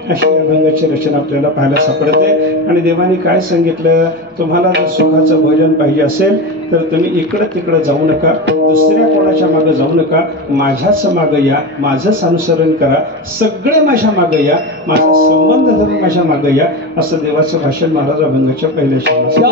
अशी अभंगाची रचना आपल्याला पाहायला सापडते. आणि देवाने काय सांगितलं, तुम्हाला जर सुखाचं भोजन पाहिजे असेल तर तुम्ही इकडं तिकडं जाऊ नका, दुसऱ्या कोणाच्या मागं जाऊ नका, माझ्याच मागं या, माझंच अनुसरण करा, सगळे माझ्या मागं या, माझा संबंध धरून माझ्या मागं या, असं देवाचं भाषण महाराज अभंगाच्या पहिल्या शब्दात.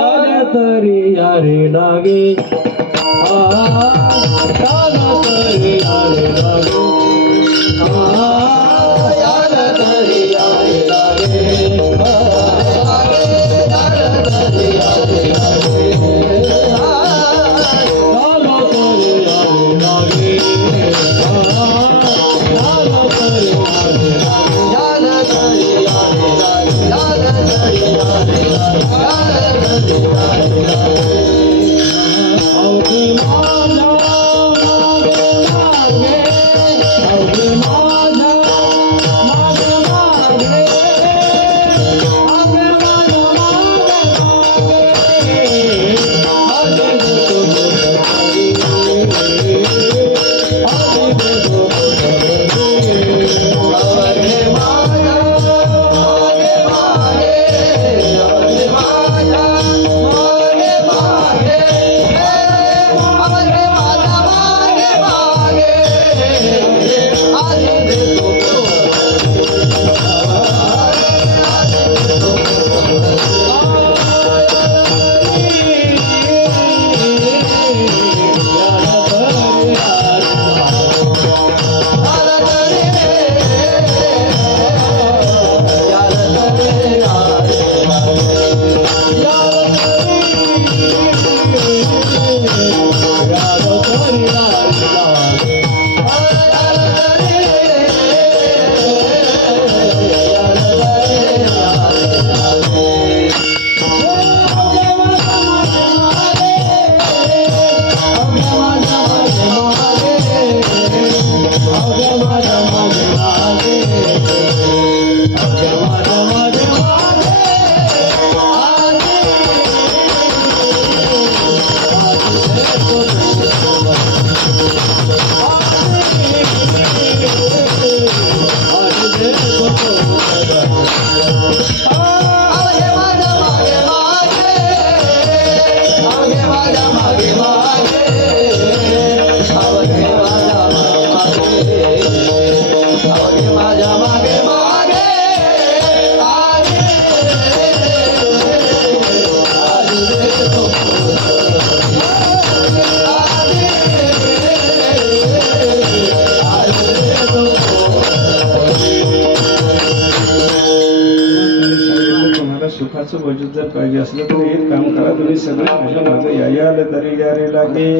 सुखाचं वजूद जर पाहिजे असलं तर एक काम करा, तुम्ही सगळे माझ्या मागे याल तरी या रे लागे,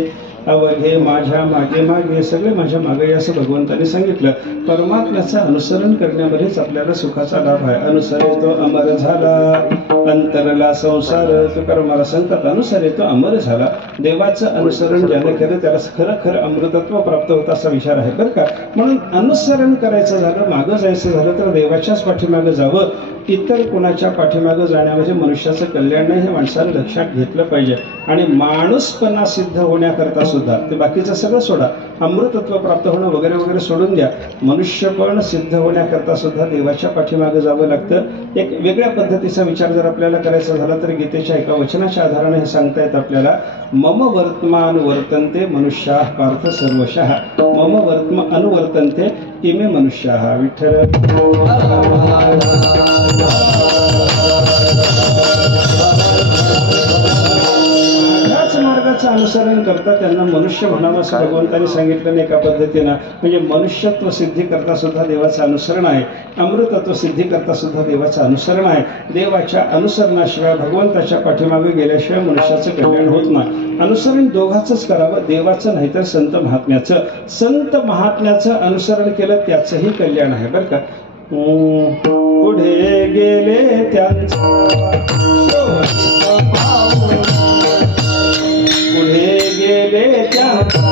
अवघे माझ्या मागे मागे, सगळे माझ्या मागे या असं भगवंतांनी सांगितलं. परमात्म्याचं अनुसरण करण्यामध्येच आपल्याला सुखाचा लाभ आहे. अनुसरे तो अमर झाला, अंतरला संसार, तुकाराम महाराज सांगतात अनुसरे तो अमर झाला. देवाचं अनुसरण ज्याने केलं त्याला खरं खरं अमृतत्व प्राप्त होतं असा विचार आहे बरं का. म्हणून अनुसरण करायचं झालं, मागं जायचं झालं तर देवाच्याच पाठीमागं जावं. इतर कोणाच्या पाठीमागं जाण्यामध्ये मनुष्याचं कल्याण नाही, हे माणसानं लक्षात घेतलं पाहिजे. आणि माणूसपणा सिद्ध होण्याकरता सुद्धा, ते बाकीचं सगळं सोडा, अमृतत्व प्राप्त होणं वगैरे वगैरे सोडून द्या, मनुष्यपण सिद्ध होण्याकरता सुद्धा देवाच्या पाठीमागं जावं लागतं. एक वेगळ्या पद्धतीचा विचार जर आपल्याला करायचा झाला तर गीतेच्या एका वचनाच्या आधाराने हे सांगता येत आपल्याला, मम वर्तमान वर्तन्ते मनुष्याः पार्थ सर्वशः, मम अनुवर्तन्ते इमे मनुष्याः. विठ्ठल मार्गाचं अनुसरण करता त्यांना मनुष्य म्हणावं असं भगवंतांनी सांगितलं नाही एका पद्धतीनं. म्हणजे मनुष्यत्व सिद्धी करता सुद्धा देवाचं अनुसरण आहे, अमृतत्व सिद्धी करता सुद्धा देवाचं अनुसरण आहे. देवाच्या अनुसरणाशिवाय, भगवंताच्या पाठीमागे गेल्याशिवाय मनुष्याचं कल्याण होत नाही. अनुसरण दोघांचंच करावं, देवाचं नाही तर संत महात्म्याचं. संत महात्म्याचं अनुसरण केलं त्याचंही कल्याण आहे बरं का. पुढे गेले त्यांचं पुढे गेले त्यांचा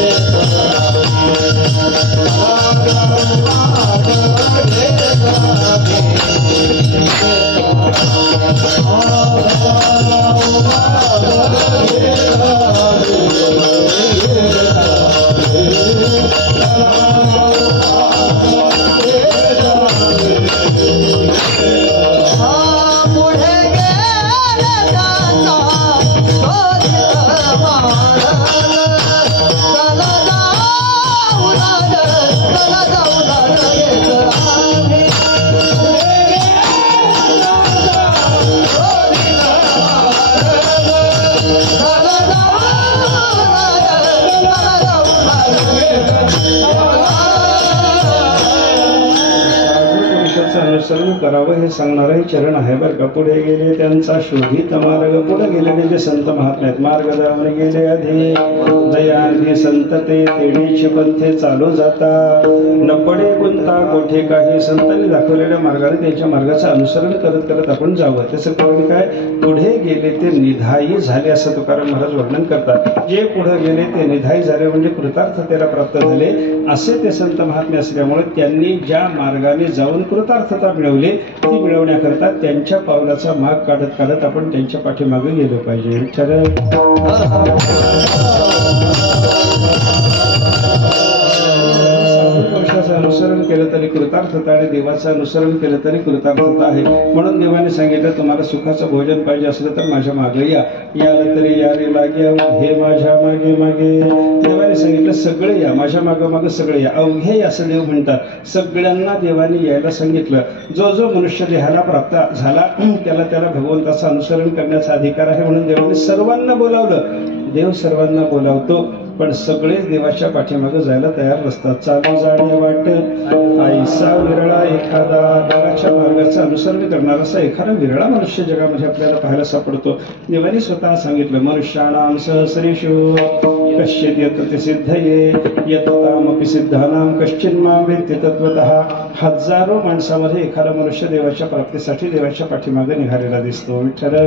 Yeah. अनुसरण करावं हे सांगणारं हे चरण आहे बरं का. पुढे गेले त्यांचा शोधित मार्ग. पुढे गेलेले जे संत महात्मा आहेत, मार्ग दावून गेले आधी दयानिधी संत ते तेडीचे पंथे चालू जाता न पडे गुंता कोठे काही. संतांनी दाखवलेल्या मार्गाने त्यांच्या मार्गाचं अनुसरण करत करत आपण जावं. त्याचं कारण काय, पुढे गेले ते निधाई झाले असं तुकाराम महाराज वर्णन करतात. जे पुढे गेले ते निधाई झाले म्हणजे कृतार्थतेला प्राप्त झाले असे ते संत महात्मे असल्यामुळे त्यांनी ज्या मार्गाने जाऊन कृतार्थता मिळवली ती मिळवण्याकरता त्यांच्या पावलाचा माग काढत काढत आपण त्यांच्या पाठीमागे गेलो पाहिजे. पुरुषाचं अनुसरण केलं तरी कृतार्थता आणि देवाचं अनुसरण केलं तरी कृतार्थता आहे. म्हणून देवाने सांगितलं तुम्हाला सुखाचं भोजन पाहिजे असलं तर माझ्या मागे या. याला तरी या रे लागे हे माझ्या मागे मागे. देवाने सांगितलं सगळे या माझ्या मागं मागं सगळे या. अवघे असं देव म्हणतात. सगळ्यांना देवाने यायला सांगितलं. जो जो मनुष्य देहाला प्राप्त झाला त्याला भगवंताचं अनुसरण करण्याचा अधिकार आहे. म्हणून देवाने सर्वांना बोलावलं. देव सर्वांना बोलावतो पण सगळेच देवाच्या पाठीमागे जायला तयार नसतात. चालू जाणे वाट ऐसा विरळा एखादा. देवाच्या मार्गाचं अनुसरण करणारा असा एखादा विरळा मनुष्य जगामध्ये आपल्याला पाहायला सापडतो. देवाने स्वतः सांगितलं मनुष्याणाम सहस्रेषु कश्चित् यतते सिद्धये यततामपि सिद्धानाम कश्चिन्मां वेत्ति तत्त्वतः. हजारो माणसामध्ये एखादा मनुष्य देवाच्या प्राप्तीसाठी देवाच्या पाठीमागे निघालेला दिसतो. विठ्ठल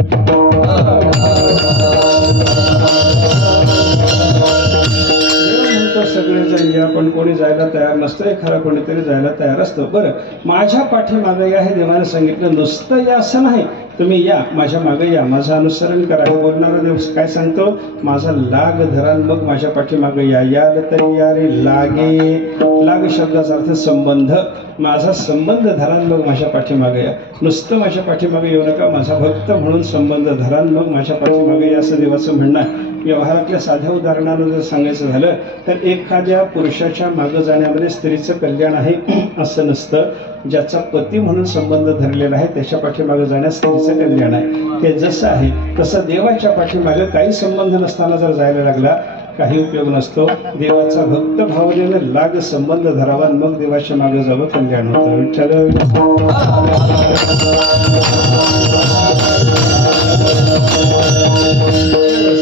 सगळेजण या पण कोणी जायला तयार नसतं. एखादा कोणीतरी जायला तयार असतं. बरं माझ्या पाठीमागे या हे देवाने सांगितलं. नुसतं या असं नाही, तुम्ही या माझ्या मागे या माझं अनुसरण करा. हे बोलणारा देव काय सांगतो, माझा लाग धरा मग माझ्या पाठीमागे या. याल तरी या रे लागे. लाग शब्दाचा अर्थ संबंध. माझा संबंध धरा मग माझ्या पाठीमागे या. नुसतं माझ्या पाठीमागे येऊ नका, माझा भक्त म्हणून संबंध धरा मग माझ्या पाठीमागे या असं देवाचं म्हणणं आहे. व्यवहारातल्या साध्या उदाहरणानं जर सांगायचं झालं तर एखाद्या पुरुषाच्या मागे जाण्यामध्ये स्त्रीचं कल्याण आहे असं नसतं. ज्याचा पती म्हणून संबंध धरलेला आहे त्याच्या पाठीमागे जाण्यास स्त्रीचं कल्याण आहे. ते जसं आहे तसं देवाच्या पाठीमागे काही संबंध नसताना जर जायला लागला काही उपयोग नसतो. देवाचा भक्त भावनेने लाग संबंध धरावा मग देवाच्या मागे जावं, कल्याण होतं. विठ्ठल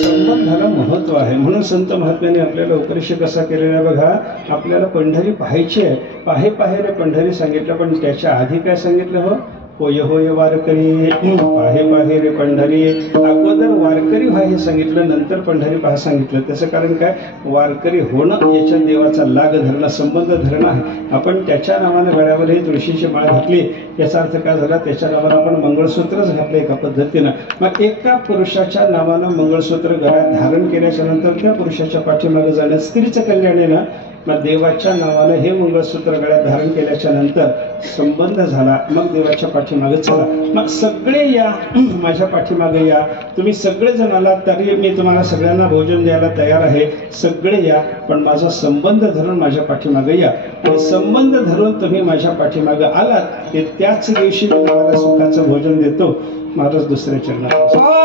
संबंधाला महत्व आहे. म्हणून संत महात्म्याने आपल्याला उपदेश कसा केलेला आहे बघा. आपल्याला पंढरी पाहायची आहे. पाहे पाहे रे पंढरी सांगितलं पण त्याच्या आधी काय सांगितलं हो, होय होय वारकरी पाहे पाहे रे पंढरी. अगोदर वारकरी व्हा हे सांगितलं, नंतर पंढरी पहा सांगितलं. त्याचं कारण काय, वारकरी होणं याच्या देवाचा लाग धरणं संबंध धरणं आहे. आपण त्याच्या नावानं गळ्यावर ही तुळशीची माळ घातली याचा अर्थ काय झाला, त्याच्या नावानं आपण मंगळसूत्रच घातलं एका पद्धतीनं. मग एका पुरुषाच्या नावानं मंगळसूत्र गळ्यात धारण केल्याच्या नंतर त्या पुरुषाच्या पाठीमागे जाण्यात स्त्रीचं कल्याण आहे ना. मग देवाच्या नावानं हे मंगळसूत्र गळ्यात धारण केल्याच्या नंतर संबंध झाला मग देवाच्या पाठीमागे चला. मग सगळे या माझ्या पाठीमागे या. तुम्ही सगळेजण आलात तरी मी तुम्हाला सगळ्यांना भोजन द्यायला तयार आहे. सगळे या पण माझा संबंध धरून माझ्या पाठीमागे या. आणि संबंध धरून तुम्ही माझ्या पाठीमागे आलात की त्याच दिवशी मी तुम्हाला सुखाचं भोजन देतो. महाराज दुसऱ्या चरणात Oh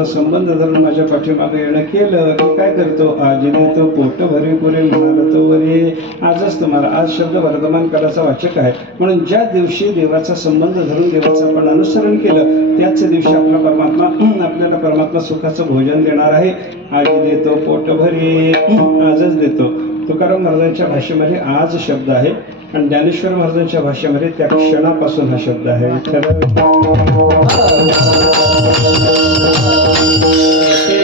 तुझा संबंध धरून माझ्या पाठीमागे येणं केलं की काय करतो, आज देतो पोट भरी पुरे म्हणाल तो वरी. आजच तुम्हाला, आज शब्द वर्तमान काळाचा वाचक आहे, म्हणून ज्या दिवशी देवाचा संबंध धरून देवाचं आपण अनुसरण केलं त्याच दिवशी आपल्याला परमात्मा सुखाचं भोजन देणार आहे. आज देतो पोट भरी, आजच देतो. तुकाराम महाराजांच्या भाषेमध्ये आज शब्द आहे आणि ज्ञानेश्वर महाराजांच्या भाषेमध्ये त्या क्षणापासून हा शब्द आहे.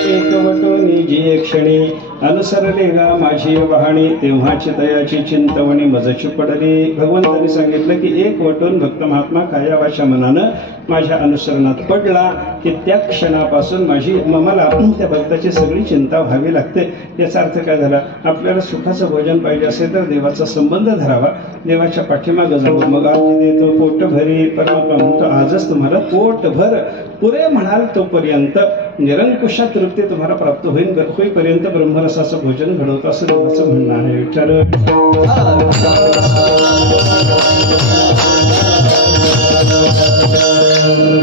एकवटोनी जी क्षणी अनुसरले गा माझी वाहणी, तेव्हाची दयाची चिंतवणी मजची पडली. भगवंतांनी सांगितलं की एक वटून भक्त महात्मा काया वाचा मनानं माझ्या अनुसरणात पडला की त्या क्षणापासून मला त्या भक्ताची सगळी चिंता व्हावी लागते. याचा अर्थ काय झाला, आपल्याला सुखाचं भोजन पाहिजे असेल तर देवाचा संबंध धरावा, देवाच्या पाठीमागं जावं. मग आज देतो पोट भरी, परमात्मा म्हणतो आजच तुम्हाला पोट भर पुरे म्हणाल तोपर्यंत निरंकुशा तृप्ती तुम्हाला प्राप्त होईपर्यंत ब्रह्मरसाचं भोजन घडवतो असं देवाचं म्हणणं आहे. विठ्ठल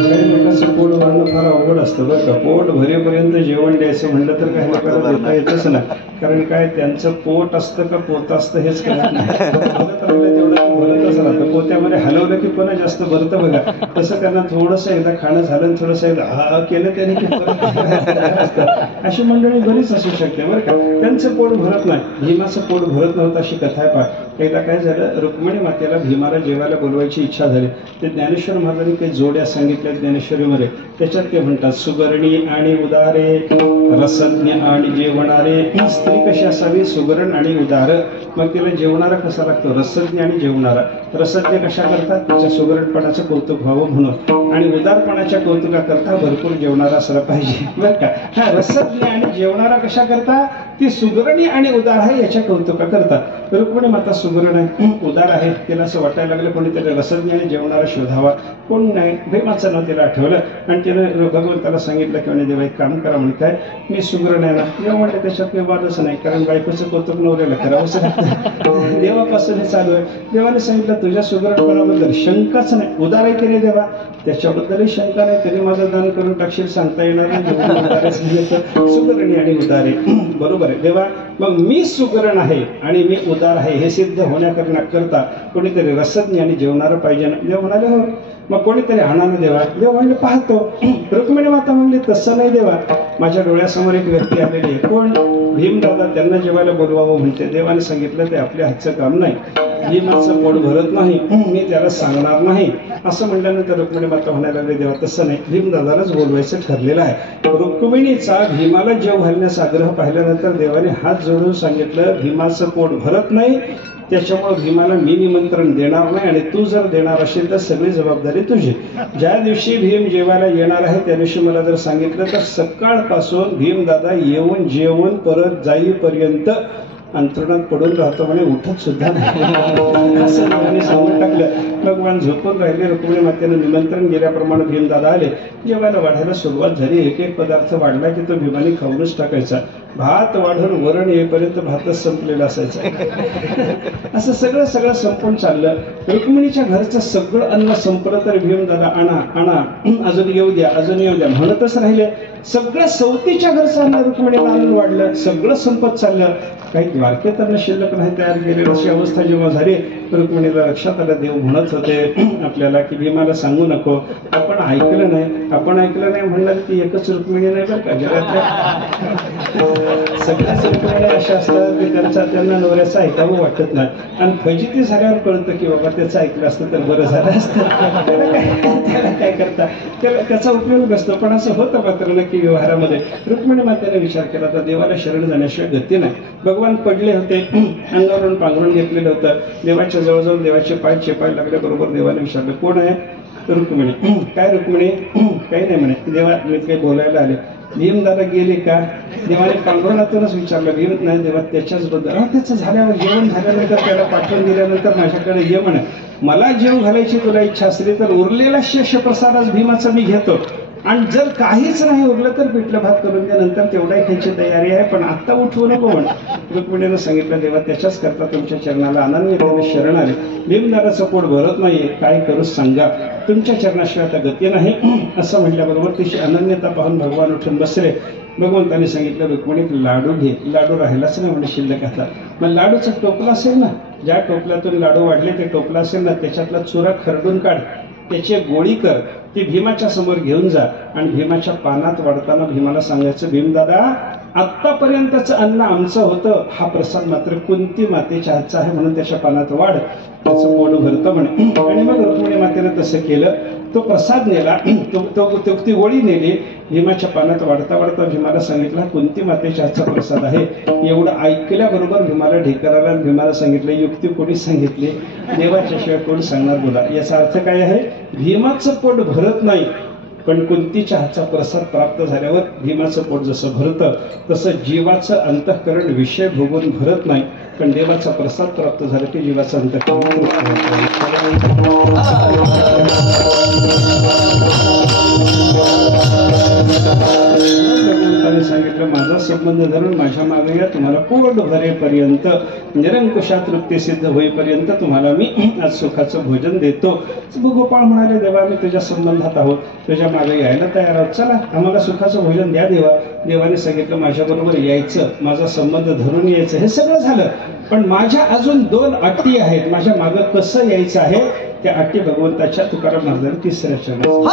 काही लोकांचं पोट भरणं फार अवघड असतं बरं का. पोट भरेपर्यंत जेवण द्यायचं म्हणलं तर काही लोकांना देता येतच नाही. कारण काय, त्यांचं पोट असतं का पोत असतं हेच कळत नाही. भरत राहिलं तेवढं भरतच राहतं, पोत्यामध्ये हलवलं की पुन्हा जास्त भरतं बघा. तसं त्यांना थोडंसं एकदा खाणं झालं आणि थोडंसं एकदा हा केलं त्याने की परत अशी मंडळी बरीच असू शकते बरं का. त्यांचं पोट भरत नाही, भीमाचं पोट भरत नव्हतं अशी कथा आहे. पहा, एकदा काय झालं, रुक्मिणी मातेला भीमाला जेवायला बोलवायची इच्छा झाली. ते ज्ञानेश्वर महाराजांनी काही जोड्या सांगितल्या ज्ञानेश्वरीमध्ये. त्याच्यात ते म्हणतात सुगरणी आणि उदारे, रसज्ञ आणि जेवणारे. स्त्री कशी असावी, सुगरण आणि उदार. मग तिला जेवणारा कसा लागतो, रसज्ञ आणि जेवणारा. रसज्ञ कशा करता, तिच्या सुगरणपणाचं कौतुक व्हावं म्हणून, आणि उदारपणाच्या कौतुकाकरता भरपूर जेवणारा असला पाहिजे बरं का. हा रसज्ञ आणि जेवणारा कशा करता, ती सुगरणी आणि उदार आहे याच्या कौतुका करता. रुक्मिणी माता सुगरण आहे, उदार आहे. तिला असं वाटायला लागलं कोणीतरी रसज्ञ आणि जेवणारा शोधावा. कोण नाही, भीमाचं नाव तिला आठवलं आणि तिने भगवंताला सांगितलं की म्हणे देवा एक काम करा म्हणे. काय, मी सुगरण आहे ना. देव म्हणले त्याच्यात काही वादच नाही, कारण बायकोचं कौतुक नवऱ्याला करावंच लागतं. देवापासून हे चालू आहे. देवाने सांगितलं तुझ्या सुगरणपणाबद्दल शंकाच नाही, उदार आहे की रे देवा, त्याच्याबद्दलही शंका नाही. तरी माझं दान करून टाकशील सांगता येणार नाही. सुगरणी आणि उदारे, बरोबर आहे देवा. मग मी सुगरण आहे आणि मी उदार आहे हे सिद्ध होण्याकरता कोणीतरी रसज्ञ आणि जेवणारं पाहिजे ना. देव म्हणाले हो. मग कोणीतरी आणानं देवा. देव म्हणले पाहतो. रुक्मिणी माता म्हणली तसं नाही देवा, माझ्या डोळ्यासमोर एक व्यक्ती आलेली आहे. कोण, भीमदादा, त्यांना जेवायला बोलवावं म्हणते. देवाने सांगितलं ते आपल्या हातचं काम नाही, भीमाचं पोट भरत नाही, मी त्याला सांगणार नाही. असं म्हणल्यानंतर रुक्मिणी माता म्हणायला लागले देवा तसं नाही, भीमदादालाच बोलवायचं ठरलेलं आहे. रुक्मिणीचा भीमाला जेव घालण्याचा आग्रह पाहिल्यानंतर देवाने हात जोडून सांगितलं भीमाचं पोट भरत नाही, त्याच्यामुळे भीमाला मी निमंत्रण देणार नाही आणि तू जर देणार असेल तर सगळी जबाबदारी तुझी. ज्या दिवशी भीम जेवायला येणार आहे त्या दिवशी मला जर सांगितलं तर सकाळपासून भीमदादा येऊन जेवण परत जाईपर्यंत अंतरुणात पडून राहतो म्हणे, उठत सुद्धा नाही. असं देवाने सांगून टाकलं. भगवान झोपून राहिले. रुक्मिणी मातेनं निमंत्रण गेल्याप्रमाणे भीमदादा आले. जेवायला वाढायला सुरुवात झाली. एक एक पदार्थ वाढला की तो भीमाने खाऊनच टाकायचा. भात वाढून वरण येईपर्यंत भातच संपलेला असायचा. असं सगळं संपून चाललं. रुक्मिणीच्या घरचं सगळं अन्न संपलं तर भीमदादा आणा आणा, अजून येऊ द्या, अजून येऊ द्या म्हणतच राहिले. सगळं सवतीच्या घरचं अन्न रुक्मिणीला आणून वाढलं. सगळं संपत चाललं. काही द्वारकेत अन्न शिल्लक नाही तयार केलेली अशी अवस्था जेव्हा झाली, रुक्मिणीला लक्षात आलं. देव म्हणत होते आपल्याला की भीमाला सांगू नको. आपण ऐकलं नाही म्हणलं ती एकच रुक्मिणी नाही बरं का जगातल्या. सगळ्याच रुक्मिणी अशा असतात की त्यांना नवऱ्याचं ऐकावं वाटत नाही आणि फजिती झाल्यावर कळतं की बाबा त्याचं ऐकलं असतं तर बरं झालं असतं. त्याला काय करता, त्याचा उपयोग नसतो. पण असं होतं मात्र नक्की व्यवहारामध्ये. रुक्मिणी मातेने विचार केला तर देवाला शरण जाण्याशिवाय गती नाही. भगवान पडले होते, अंगावरून पांघरून घेतलेलं होतं. देवाच्या जवळ देवाचे पाय चेपायला लागल्याबरोबर देवाने विचारलं कोण आहे. रुक्मिणी. काय रुक्मिणी. काही नाही म्हणे. देवा मी काही बोलायला आले. भीमदादा गेले का. देवाने पांघरुणातूनच विचारलं. भीम नाही देवा त्याच्याच बद्दल. त्याचं झाल्यावर जेवण झाल्यानंतर त्याला पाठवून दिल्यानंतर माझ्याकडे ये म्हणे. मला जेव घालायची तुला इच्छा असली तर उरलेला शेष प्रसाद भीमाचा मी घेतो आणि जर काहीच नाही उरलं तर पिठलं भात करून द्या, नंतर तेवढा खायची तयारी आहे, पण आत्ता उठवू नको म्हण. रुक्मिणीनं सांगितलं देवा त्याच्याच करता तुमच्या चरणाला अनन्य शरण आले. भीमदादाचं पोट भरत नाहीये, काय करू सांगा, तुमच्या चरणाशिवाय आता गती नाही. असं म्हटल्याबरोबर तिची अनन्यता पाहून भगवान उठून बसले. भगवंतांनी सांगितलं रुक्मिणी लाडू घे. लाडू राहिलाच नाही म्हणजे शिल्लक आता. मग लाडूचा टोपला असेल ना, ज्या टोपल्यातून लाडू वाढले ते टोपला असेल ना, त्याच्यातला चुरा खरडून काढ, त्याची गोळी कर, ती भीमाच्या समोर घेऊन जा आणि भीमाच्या पानात वाढताना भीमाला सांगायचं भीमदादा आत्तापर्यंतचं अन्न आमचं होतं, हा प्रसाद मात्र कुंती मातेच्या हातचा आहे म्हणून त्याच्या पानात वाढ, त्याचं पोट भरतं म्हणे. आणि मग रुक्मिणी मातेनं तसं केलं. तो प्रसाद नेला, ती गोळी नेली, भीमाच्या पानात वाढता वाढता भीमाला सांगितलं कुंती मातेच्या हातचा प्रसाद आहे. एवढं ऐकल्याबरोबर भीमाला ढेकर आला. भीमाला सांगितलं युक्ती कोणी सांगितली, देवाच्या शिवाय कोण सांगणार बोला. याचा अर्थ काय आहे, भीमाचं पोट भरत नाही पण कुंतीच्या हातचा प्रसाद प्राप्त झाल्यावर भीमाचं पोट जसं भरतं तसं जीवाचं अंतःकरण विषय भोगून भरत नाही, पण देवाचा प्रसाद प्राप्त झाला की जीवाचं अंतःकरण. भगवंताने सांगितलं माझा संबंध धरून माझ्या मागे या, तुम्हाला पोट भरेपर्यंत निरंकुशा तृप्ती सिद्ध होईपर्यंत तुम्हाला मी आज सुखाचं भोजन देतो. गोपाळ म्हणाले देवा आम्ही तुझ्या संबंधात आहोत, तुझ्या मागे यायला तयार आहोत, चला आम्हाला सुखाचं भोजन द्या देवा. देवाने सांगितलं माझ्याबरोबर यायचं, माझा संबंध धरून यायचं. हे सगळं झालं पण माझ्या अजून 2 अटी आहेत. माझ्या मागे कसं यायचं आहे त्या अटी भगवंताच्या तुकाराम महाराजांनी 3ऱ्या चरणात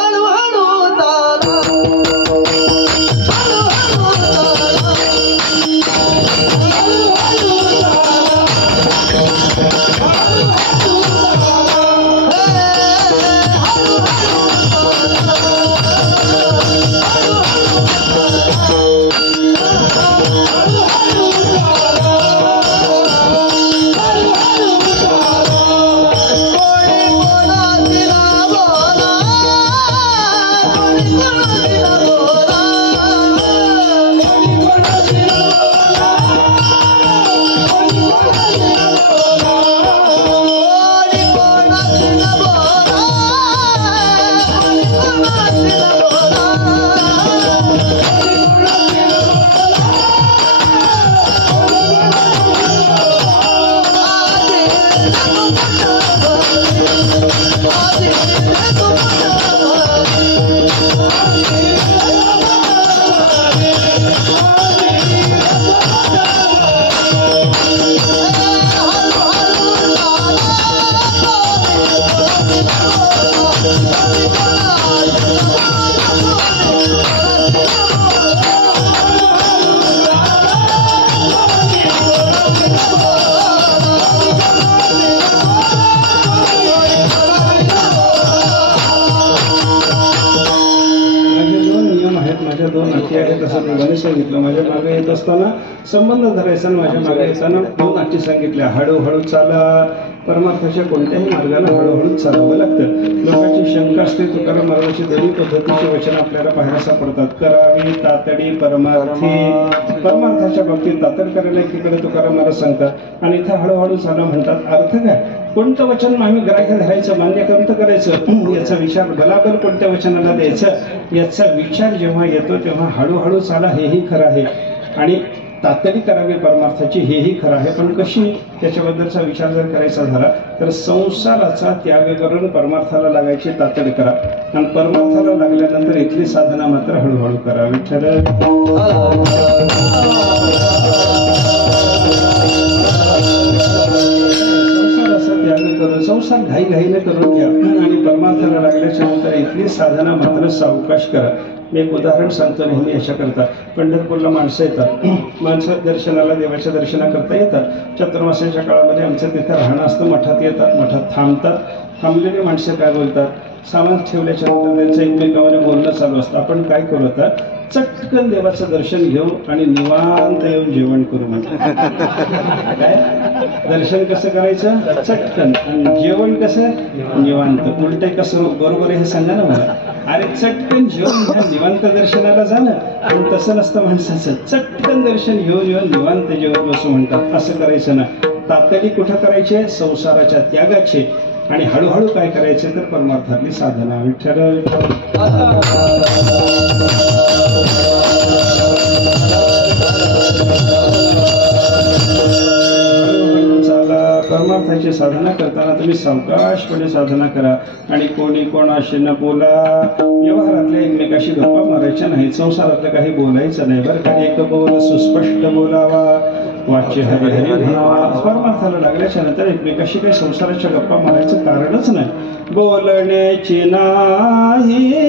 सांगितलं. माझ्या मागे येत असताना संबंध धरायचा, माझ्या मागे येताना 2 अटी सांगितल्या. हळूहळू चाला, परमार्थाच्या कोणत्याही मार्गाला हळूहळू चालावं लागतं. लोकांची शंका असते, तुकाराम महाराजांची दोन्ही पद्धतीचे वचन आपल्याला पाहायला सापडतात. करावी तातडी परमार्थी, परमार्थाच्या बाबतीत तातड करायला एकीकडे तुकाराम महाराज सांगतात आणि इथं हळूहळू चाला म्हणतात. अर्थ काय, कोणतं वचन आम्ही ग्राह्य धरायचं, मान्य करत करायचं, याचा विचार बलाबल कोणत्या वचनाला द्यायचं याचा विचार जेव्हा येतो तेव्हा हळूहळू चाला हेही खरं आहे आणि तातडी करावी परमार्थाची हेही खरं आहे. पण कशी, त्याच्याबद्दलचा विचार जर करायचा झाला तर संसाराचा त्याग करून परमार्थाला लागायची तातड करा आणि परमार्थाला लागल्यानंतर इथली साधना मात्र हळूहळू करावी. संसार घाईघाईने करून घ्या आणि परमार्थाला लागल्याच्या नंतर इथली साधना मात्र सावकाश करा. मी एक उदाहरण सांगतो नेहमी याच्याकरता. पंढरपूरला माणसं येतात, माणसं दर्शनाला देवाच्या दर्शनाकरता येतात. चातुर्मासाच्या काळामध्ये आमचं तिथे राहणं असतं, मठात येतात, मठात थांबतात. थांबलेली माणसं काय बोलतात, सामान ठेवल्याच्या नंतर त्यांचं एकमेकांमध्ये बोलणं चालू असतं. आपण काय करू आता, चटकन देवाचं दर्शन घेऊ आणि निवांत येऊन जेवण करू म्हणतात. काय दर्शन कसं करायचं, चटकन, आणि जेवण कसं निवांत. उलट कसं बरोबर आहे हे सांगा ना मला. अरे चटकन जेवण घ्या, निवांत दर्शनाला जाणं. पण तसं नसतं माणसाचं, चटकन दर्शन घेऊन येऊन निवांत जेवण बसू म्हणतात. असं करायचं ना. तातडी कुठं करायचे, संसाराच्या त्यागाचे, आणि हळूहळू काय करायचे तर परमार्थातली साधना. विठ्ठल परमार्थाची साधना करताना तुम्ही सावकाशपणे साधना करा आणि कोणी कोणाशी न बोला. व्यवहारातल्या एकमेकाशी गप्पा मारायच्या नाही, संसारातलं काही बोलायचं नाही बरं का. एक बोल सुस्पष्ट बोलावा, वाच्य हरी हरी म्हणावा. परमार्थाला लागल्याच्या नंतर एकमेकाशी काही संसाराच्या गप्पा मारायचं कारणच नाही. बोलण्याची नाही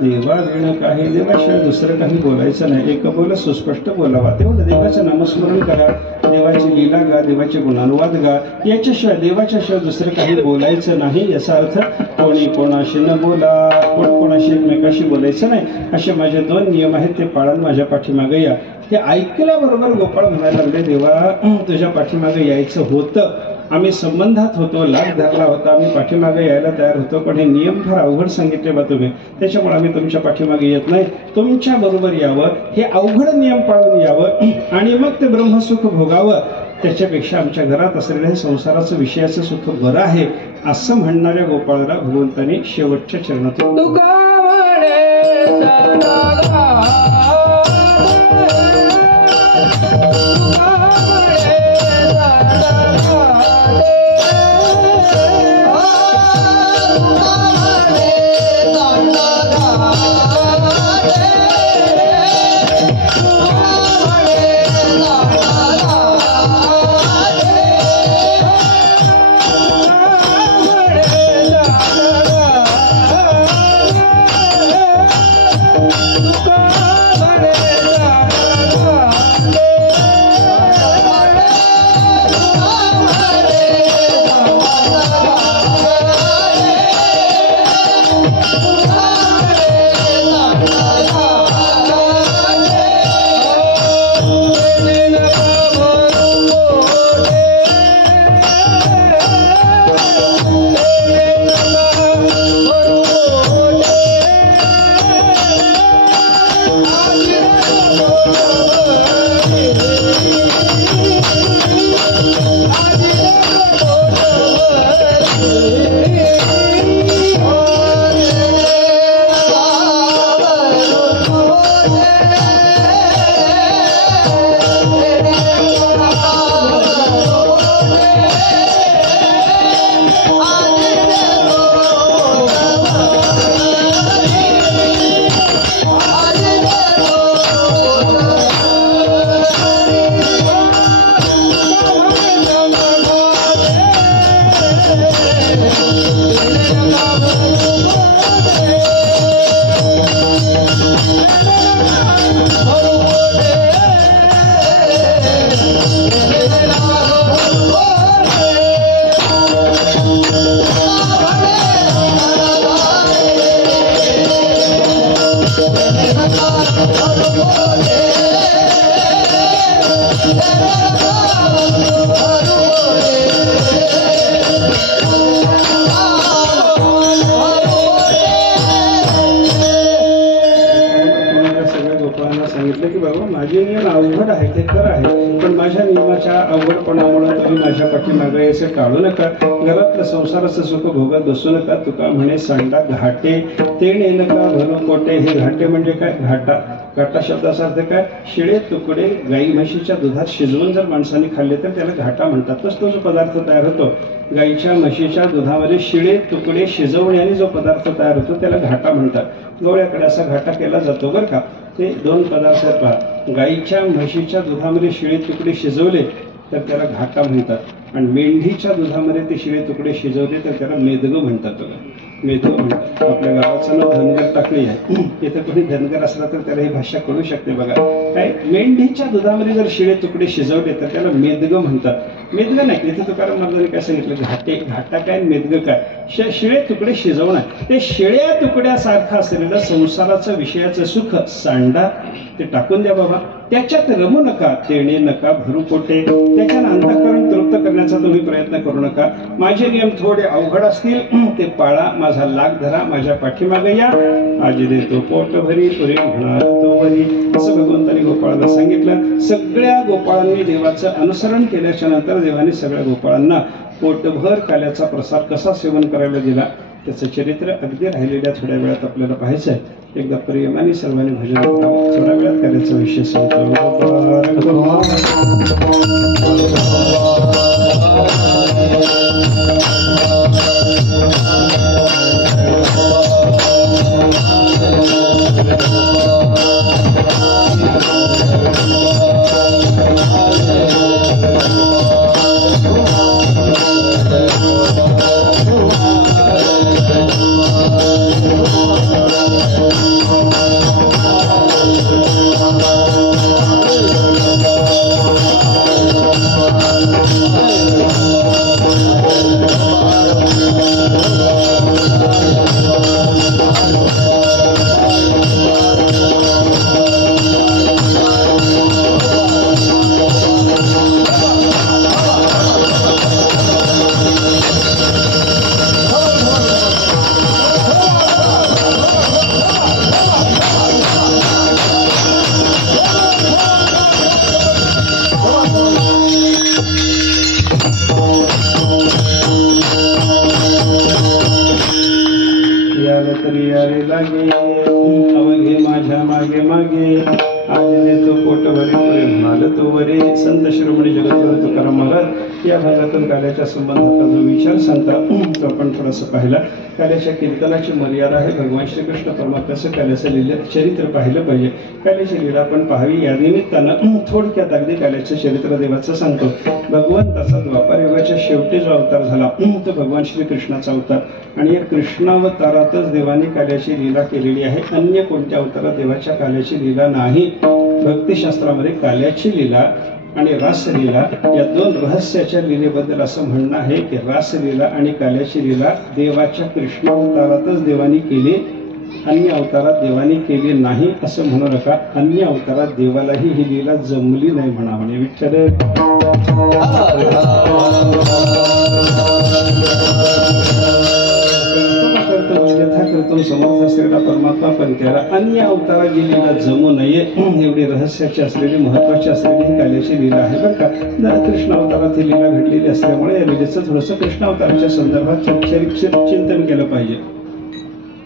देवाविण काही, देवाशिवाय दुसरं काही बोलायचं नाही. एक बोल सुस्पष्ट बोलावा, तेवढं देवाचं नामस्मरण करा, देवाची लीला गा, देवाचे गुणानुवाद गा. याच्याशिवाय देवाच्याशिवाय दुसरं काही बोलायचं नाही. याचा अर्थ कोणी कोणाशी न बोला, कोण कोणाशी एकमेकाशी बोलायचं नाही. असे माझे 2 नियम आहेत, ते पाळून माझ्या पाठीमागे या. हे ऐकल्याबरोबर गोपाळ म्हणायला लागले, देवा तुझ्या पाठीमागे यायचं होतं, आम्ही संबंधात होतो, लाग धरला होता, आम्ही पाठीमागे यायला तयार होतो, पण हे नियम फार अवघड सांगितले बा तुम्ही, त्याच्यामुळे आम्ही तुमच्या पाठीमागे येत नाही. तुमच्या बरोबर यावं, हे अवघड नियम पाळून यावं आणि मग ते ब्रह्मसुख भोगावं. त्याच्यापेक्षा आमच्या घरात असलेलं हे संसाराचं विषयाचं सुख बरं आहे, असं म्हणणाऱ्या गोपाळाला भगवंतांनी शेवटच्या चरणातून माझे नियम अवघड आहे, ते खरं आहे, पण माझ्या नियमाच्या अवघडपणामुळे तुम्ही माझ्या पाठीमागे याचे टाळू नका. घरातलं संसाराचं सुख भोगत बसू नका. तुका म्हणे सांडा घाटे ते नका भरू कोटे. हे घाटे म्हणजे काय? घाटा. घाटा शब्दाचा अर्थ काय? शिळे तुकडे गाई म्हशीच्या दुधात शिजवून जर माणसाने खाल्ले तर त्याला घाटा म्हणतात. तोच जो पदार्थ तयार होतो गाईच्या म्हशीच्या दुधामध्ये शिळे तुकडे शिजवण्याने जो पदार्थ तयार होतो त्याला घाटा म्हणतात. डोळ्याकडे असा घाटा केला जातो बरं का. ते 2 पदार्थ पहा. गाईच्या म्हशीच्या दुधामध्ये शिळे तुकडे शिजवले तर त्याला घाटा म्हणतात आणि मेंढीच्या दुधामध्ये ते शिळे तुकडे शिजवले तर त्याला मेदगं म्हणतात. मेधो म्हणतात. आपल्या गावाचं नाव धनगर टाकळी आहे. इथं कोणी धनगर असला तर त्याला ही भाषा कळू शकते बघा. काय मेंढीच्या दुधामध्ये जर शिळे तुकडे शिजवले तर त्याला मेदगं म्हणतात. मेदगं नाही, इथे तुकाराम महाराजांनी काय सांगितलं, घाटा काय मेदगं काय, शिळे तुकडे शिजवणं. ते शिळ्या तुकड्यासारखं असलेलं संसाराचं विषयाचं सुख सांडा ते टाकून द्या बाबा, त्याच्यात रमू नका, तेणे नका भरू पोटे, त्याच्यानं अंतःकरण तृप्त करण्याचा तुम्ही प्रयत्न करू नका. माझे नियम थोडे अवघड असतील ते पाळा, माझा लाग धरा, माझ्या पाठीमागे या, आज देतो पोट भरी तुरे म्हणाल तो वरी, असं भगवंतांनी गोपाळाला सांगितलं. सगळ्या गोपाळांनी देवाचं अनुसरण केल्याच्या नंतर देवाने सगळ्या गोपाळांना पोटभर काल्याचा प्रसाद कसा सेवन करायला दिला त्याचं चरित्र अगदी राहिलेल्या थोड्या वेळात आपल्याला पाहायचं आहे. एकदा प्रेमाने सर्वांनी भजन करावं. थोड्या वेळात कार्याचा विषय अवघे माझ्या मागे मागे, आज देतो पोट भरे पुरे म्हणाल तो वरे. संत शिरोमणी जगद्गुरू तुकाराम महाराज या भागातून काल्याच्या संबंधाचा जो विचार सांगता तो आपण थोडासा पाहिला. काल्याच्या कीर्तनाची मर्यादा आहे. भगवान श्रीकृष्ण परमात्म्याचं काल्याचं लीला चरित्र पाहिलं पाहिजे. काल्याची लीला आपण पाहावी. या निमित्तानं थोडक्यात अगदी काल्याचं चरित्र देवाचं सांगतो. भगवंताचा द्वापार युगाच्या शेवटी जो अवतार झाला तो भगवान श्रीकृष्णाचा अवतार, आणि या कृष्णावतारातच देवाने काल्याची लीला केलेली आहे. अन्य कोणत्या अवतारात देवाच्या काल्याची लीला नाही. भक्तिशास्त्रामध्ये काल्याची लीला आणि रासलीला या दोन रहस्याच्या लीलेबद्दल असं म्हणणं आहे की रासलीला आणि काल्याची लीला देवाच्या कृष्णावतारातच देवाने केली, अन्य अवतारात देवाने केली नाही असं म्हणू नका. अन्य अवतारात देवालाही ही लीला जमली नाही म्हणा. म्हणजे विठ्ठल यथाकृतम समर्थ असलेला परमात्मा, पण त्याला अन्य अवतारात जी लीला जमू नये एवढी रहस्याची असलेली महत्वाची असलेली ही काल्याची लीला आहे बरं का. कृष्ण अवतारात ही लीला घडलेली असल्यामुळे या लीलेचं थोडंसं कृष्ण अवताराच्या संदर्भात चिंतन केलं पाहिजे.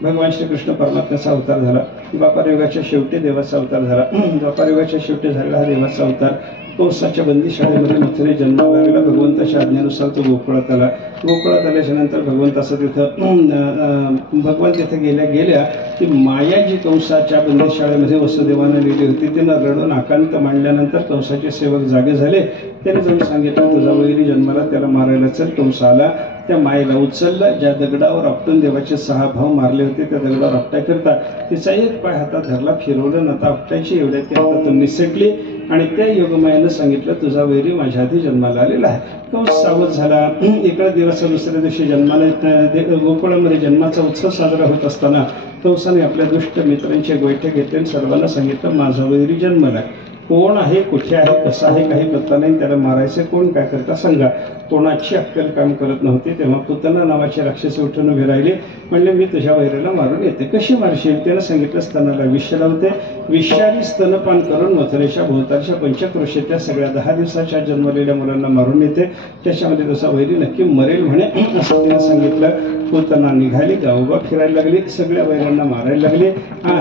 भगवान श्रीकृष्ण परमात्म्याचा अवतार झाला. द्वापार युगाच्या शेवटी देवाचा अवतार झाला. द्वापार युगाच्या शेवटी झालेला हा देवाचा अवतार कंसाच्या बंदीशाळेमध्ये मथुरेत जन्माला लागला. भगवंताच्या आज्ञेनुसार तो गोकुळात आला. गोकुळात आल्याच्या नंतर भगवंताचं तिथं भगवान तिथे गेल्या ती माया जी कंसाच्या बंदीशाळेमध्ये वसुदेवानं लिहिली होती तिनं रडून आकांत मांडल्यानंतर कंसाचे सेवक जागे झाले. त्याने जाऊन सांगितलं तुझा वैरी जन्माला, त्याला मारायला चल. कंस आला. त्या मायेला उचललं. ज्या दगडावर आपटून देवाचे 6 भाव मारले होते त्या दगडावर आपटायकरता तिचा एक पाय हातात धरला, फिरवलं, नता आपटायची एवढ्या ती हातातून निसटली आणि त्या योगमायानं सांगितलं तुझा वैरी माझ्या आधी जन्माला आलेला आहे. कंस सावध झाला. इकडे देवाचा दुसऱ्या दिवशी जन्माला गोकुळामध्ये जन्माचा उत्सव साजरा होत असताना कंसाने आपल्या दुष्ट मित्रांचे गोयठे घेतले आणि सर्वांना सांगितलं माझा वैरी जन्माला आहे. कोण आहे, कुठे आहे, कसा आहे काही पत्ता नाही. त्याला मारायचं कोण, काय करता सांगा. कोणाची अक्कल काम करत नव्हती. तेव्हा पुतना नावाचे राक्षस उठून उभे राहिले. म्हणले मी तुझ्या वैरीला मारून येते. कशी मारशील? त्यानं सांगितलं स्तनाला विष लावते. विषारी स्तनपान करून मथुरेच्या भोवतालच्या पंचक्रोशीच्या सगळ्या 10 दिवसाच्या जन्मलेल्या मुलांना मारून येते. त्याच्यामध्ये तुझा वैरी नक्की मरेल म्हणे असं तिनं सांगितलं. पुतना निघाली, गावोबा फिरायला लागली, सगळ्या वैरांना मारायला लागली,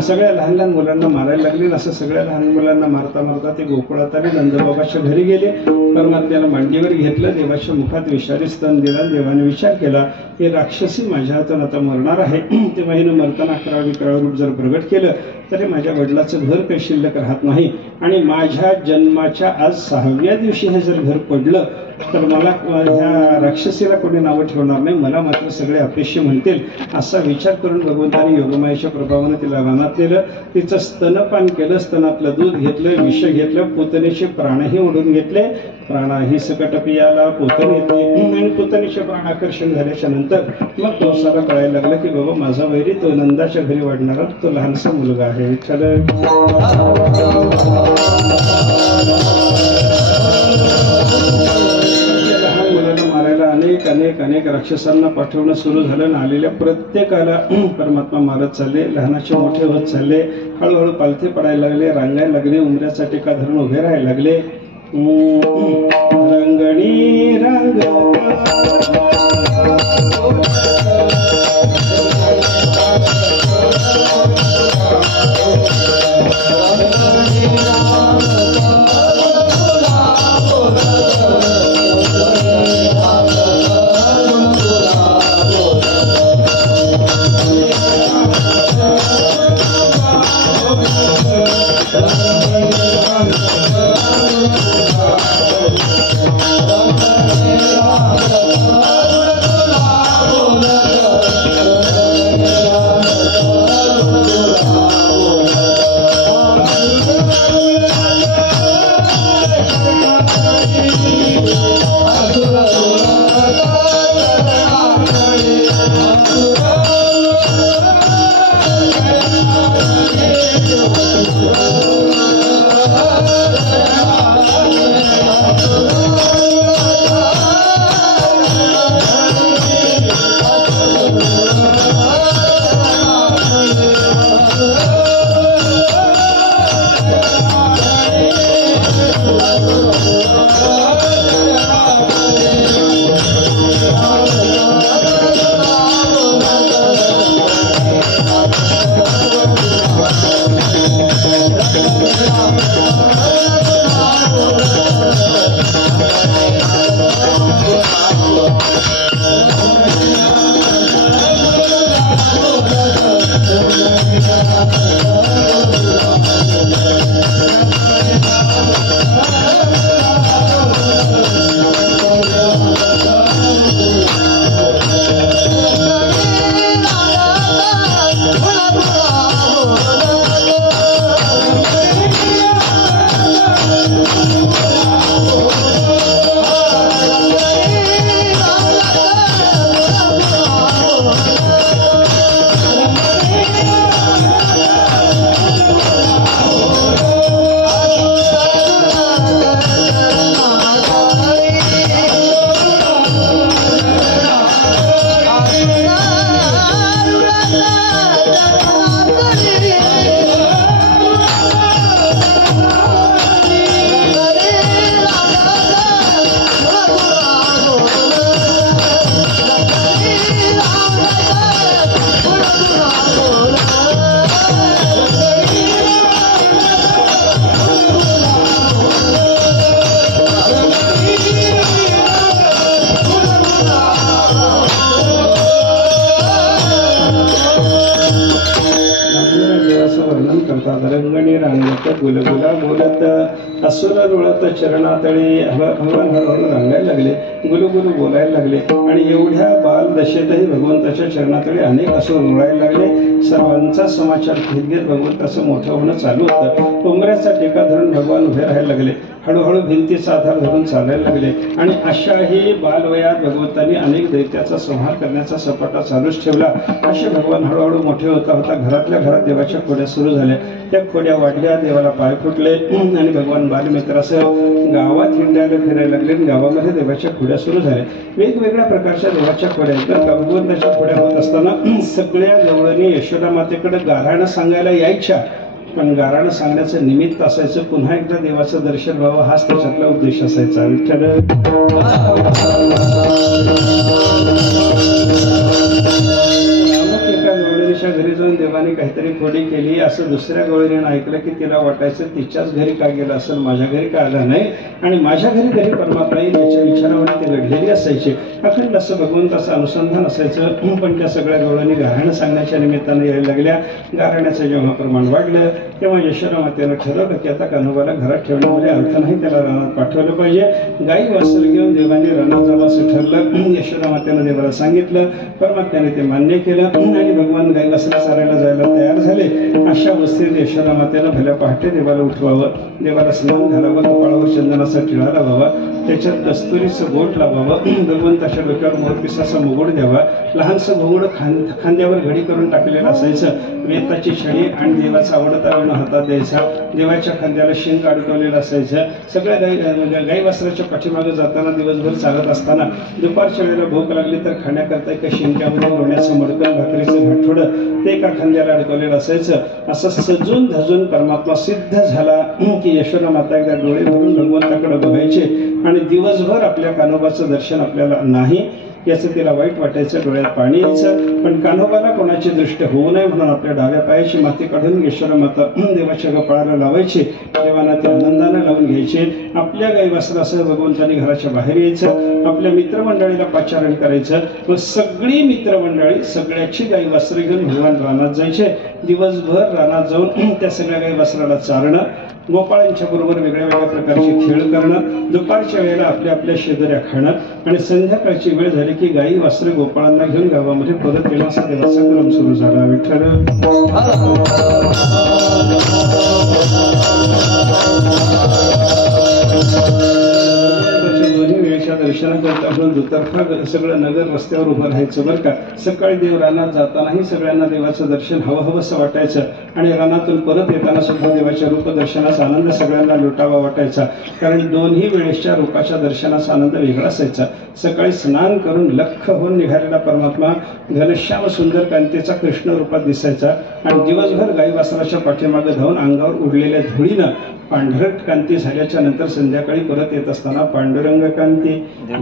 सगळ्या लहान लहान मुलांना मारायला लागली. असं सगळ्या लहान मुलांना मारता मारता ते गोकुळात आले. नंदबाबाच्या घरी गेले. परमात्म्याला मांडीवर घेतलं. देवाच्या मुखात विषारी स्तन दिला. देवाने विचार केला की राक्षसी माझ्या हातून आता मरणार आहे, तेव्हा हिनं मरताना 11 रूप जर प्रगट केलं तरी माझ्या वडिलाचं घर काही शिल्लक राहत नाही, आणि माझ्या जन्माच्या आज 6व्या दिवशी हे जर घर पडलं तर मला ह्या राक्षसीला कोणी नावं ठेवणार नाही, मला मात्र सगळे अपेक्षे म्हणतील. असा विचार करून भगवंताने योगमायेच्या प्रभावाने तिला रानात नेलं, तिचं स्तनपान केलं, स्तनातलं दूध घेतलं, विष घेतलं, पुतणीचे प्राणही ओढून घेतले. प्राणाही सकट पियाला पोतन येते, आणि पुतणीचे प्राण आकर्षण झाल्याच्या नंतर मग कंसाला कळायला लागलं की बाबा माझा वैरी तो नंदाच्या घरी वाढणारा तो लहानसा मुलगा आहे. लहान मुलांना मारायला अनेक अनेक अनेक राक्षसांना पाठवणं सुरू झालं, आणि आलेल्या प्रत्येकाला परमात्मा मारत चालले. लहानाचे मोठे होत चालले, हळूहळू पालथे पडायला लागले, रांगायला लागले, उमऱ्याचा टेका धरून उभे राहायला लागले. रंगणी रंग रंगणी रांगत गुलगुला बोलत असुर रुळत चरणातळी भगवान हळूहळू रंगायला लागले, गुलगुलू बोलायला लागले, आणि एवढ्या बाल दशेतही भगवंताच्या चरणातळी अनेक असुर रुळायला लागले. सर्वांचा समाचार घेत घेत भगवंताचं मोठं होणं चालू होतं. उमऱ्याचा टेका धरून भगवान उभे राहायला लागले, हळूहळू भिंतीचा आधार धरून चालायला लागले, आणि अशाही बालवयात भगवंतांनी अनेक दैत्याचा संहार करण्याचा सपाटा चालूच ठेवला. असे भगवान हळूहळू मोठे होता होता घरातल्या घरात देवाच्या खोड्या सुरू झाल्या. त्या खोड्या वाढल्या, देवाला पाय फुटले, आणि भगवान बालमित्रासह गावात हिंडायला फिरायला लागले, आणि गावामध्ये देवाच्या खोड्या सुरू झाल्या. वेगवेगळ्या प्रकारच्या देवाच्या खोड्या आहेत. भगवंताच्या खोड्या होत असताना सगळ्या जवळनी यशोदा मातेकडे गाऱ्हाणं सांगायला यायच्या, पण गाऱ्हाणं सांगण्याचं निमित्त असायचं पुन्हा एकदा देवाचं दर्शन व्हावं, हाच त्याच्यातला उद्देश असायचा. विठ्ठल एका गवळणीच्या घरी जाऊन देवाने काहीतरी खोडी केली असं दुसऱ्या गवळीने ऐकलं की तिला वाटायचं तिच्याच घरी का गेलं असेल, माझ्या घरी का आलं नाही, आणि माझ्या घरी घरी परमात्मा येईल याच्या विचारावर ते घडलेली असायची. अखंड असं भगवंताचं अनुसंधान असायचं. पण त्या सगळ्या गवळणी गाऱ्हाणं सांगण्याच्या निमित्तानं यायला लागल्या. गाऱ्हाण्याचं जेव्हा प्रमाण वाढलं तेव्हा यशोदा मातेनं ठरवलं की आता कान्होबाला घरात ठेवण्यामध्ये अर्थ नाही, त्याला रानात पाठवलं पाहिजे. गाई वासर घेऊन देवाने रानात जावं असं ठरलं. यशोदा मातेनं देवाला सांगितलं, परमात्म्याने ते मान्य केलं आणि भगवान गाई वासरा चारायला जायला तयार झाले. अशा अवस्थेत यशोदा मातेनं भल्या पहाटे देवाला उठवावं, देवाला स्नान घालावं, कपाळावर चंदनाचा टिळा लावावा, त्याच्यात कस्तुरीचं बोट लावावं, भगवंताच्या डोक्यावर मोरपिसाचा मुकुट द्यावा. लहानसं घुंगड खांद्यावर घडी करून टाकलेलं असायचं. वेताची छडी आणि देवाचा आवडता वेणू हातात द्यायचा. देवाच्या खांद्याला शिंग अडकवलेलं असायचं. सगळ्या गाई वासराच्या पाठीमागे जाताना दिवसभर चालत असताना दुपारच्या वेळेला भूक लागली तर खाण्याकरता एका शिंक्यामध्ये लोण्याचं मडकं, भाकरीचं घाटोडं ते एका खांद्याला अडकवलेलं असायचं. असं सजून धजून परमात्मा सिद्ध झाला की यशोदा माता एकदा डोळे भरून भगवंताकडे बघायचे आणि दिवसभर आपल्या कान्होबाचं दर्शन आपल्याला नाही याचं तिला वाईट वाटायचं, डोळ्यात पाणी यायचं. पण कान्होबाला कोणाची दृष्टी होऊ नये म्हणून आपल्या डाव्या पायाची माती काढून यशोदा माता देवाच्या कपाळाला लावायची. देवाला ते आनंदाने लावून घ्यायचे. आपल्या गाई वासरासह भगवंतांनी घराच्या बाहेर यायचं. आपल्या मित्रमंडळीला पाचारण करायचं. व सगळी मित्रमंडळी सगळ्याची गाई वासरे घेऊन भगवान रानात जायचे. दिवसभर रानात जाऊन त्या सगळ्या गाई वासराला चारणं, गोपाळांच्या बरोबर वेगळ्या वेगळ्या प्रकारचे खेळ करणं, दुपारच्या वेळेला आपल्या आपल्या शेजाऱ्या खाणं आणि संध्याकाळची वेळ झाली की गाई वासरे गोपाळांना घेऊन गावामध्ये परत येणं असा देवाचा क्रम सुरू झाला. विठ्ठल दोन्ही वेळेच्या दर्शनाकरता आपण दुतर्फा सगळं नगर रस्त्यावर उभं राहायचं बरं का. सकाळी देव रानात जातानाही सगळ्यांना देवाचं दर्शन हवं हवंसं वाटायचं आणि रानातून परत येताना सुद्धा देवाच्या रूपदर्शनाचा आनंद सगळ्यांना लुटावा वाटायचा. कारण दोन्ही वेळेच्या रूपाच्या दर्शनाचा आनंद वेगळा असायचा. सकाळी स्नान करून लख्ख होऊन निघालेला परमात्मा घनश्याम सुंदर कांतीचा कृष्ण रूपात दिसायचा आणि दिवसभर गाई वासराच्या पाठीमागे धावून अंगावर उडलेल्या धुळीनं पांढरट कांती झाल्याच्या नंतर संध्याकाळी परत येत असताना पांडुरंग कांती,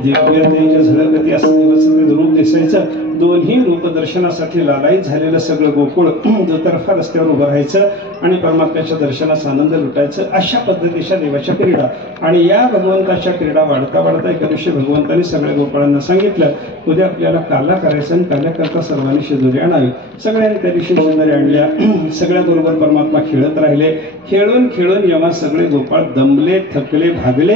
दिव्य तेज झळकती असं दिवसाचं रूप दिसायचं. दोन्ही रूपदर्शनासाठी लालायित झालेलं सगळं गोकुळ दुतर्फा रस्त्यावर उभं राहायचं आणि परमात्म्याच्या दर्शनाचा आनंद लुटायचं. अशा पद्धतीच्या देवाच्या क्रीडा. आणि या भगवंताच्या क्रीडा वाढता वाढता एका दिवशी भगवंतांनी सगळ्या गोपाळांना सांगितलं, उद्या आपल्याला काला करायचं आणि काल्याकरता सर्वांनी शिदोरी आणावी. सगळ्यांनी त्या दिवशी शिदोरी आणल्या. सगळ्या बरोबर परमात्मा खेळत राहिले. खेळून खेळून जेव्हा सगळे गोपाळ दमले, थकले, भागले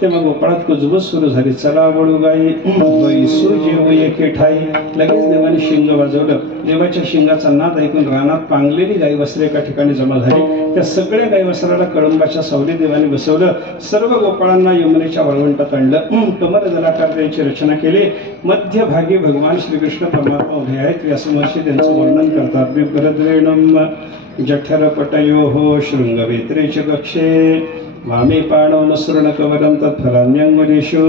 तेव्हा गोपाळात कुजबूज सुरू झाली. चला वळू गाई बैसू जेव एके ठाई. लगेच देवाने शिंग वाजवलं. देवाच्या शिंगाचा नाद ऐकून रानात पांगलेली गाई वासरे एका ठिकाणी जमा झाली. त्या सगळ्या गाई वासराला कळंबाच्या सावली देवाने बसवलं. सर्व गोपाळांना यमुनेच्या वाळवंटात आणलं. कमर दलाकार त्यांची रचना केली. मध्यभागी भगवान श्रीकृष्ण परमात्मा उभे आहेत. व्यासमहर्षी त्यांचं वर्णन करतात. बिभ्रद्वेणम जठरपटयोः शृंगवेत्रे च कक्षे वामे पाणौ सृणकवलं तत्फलान्यङ्गुलीषु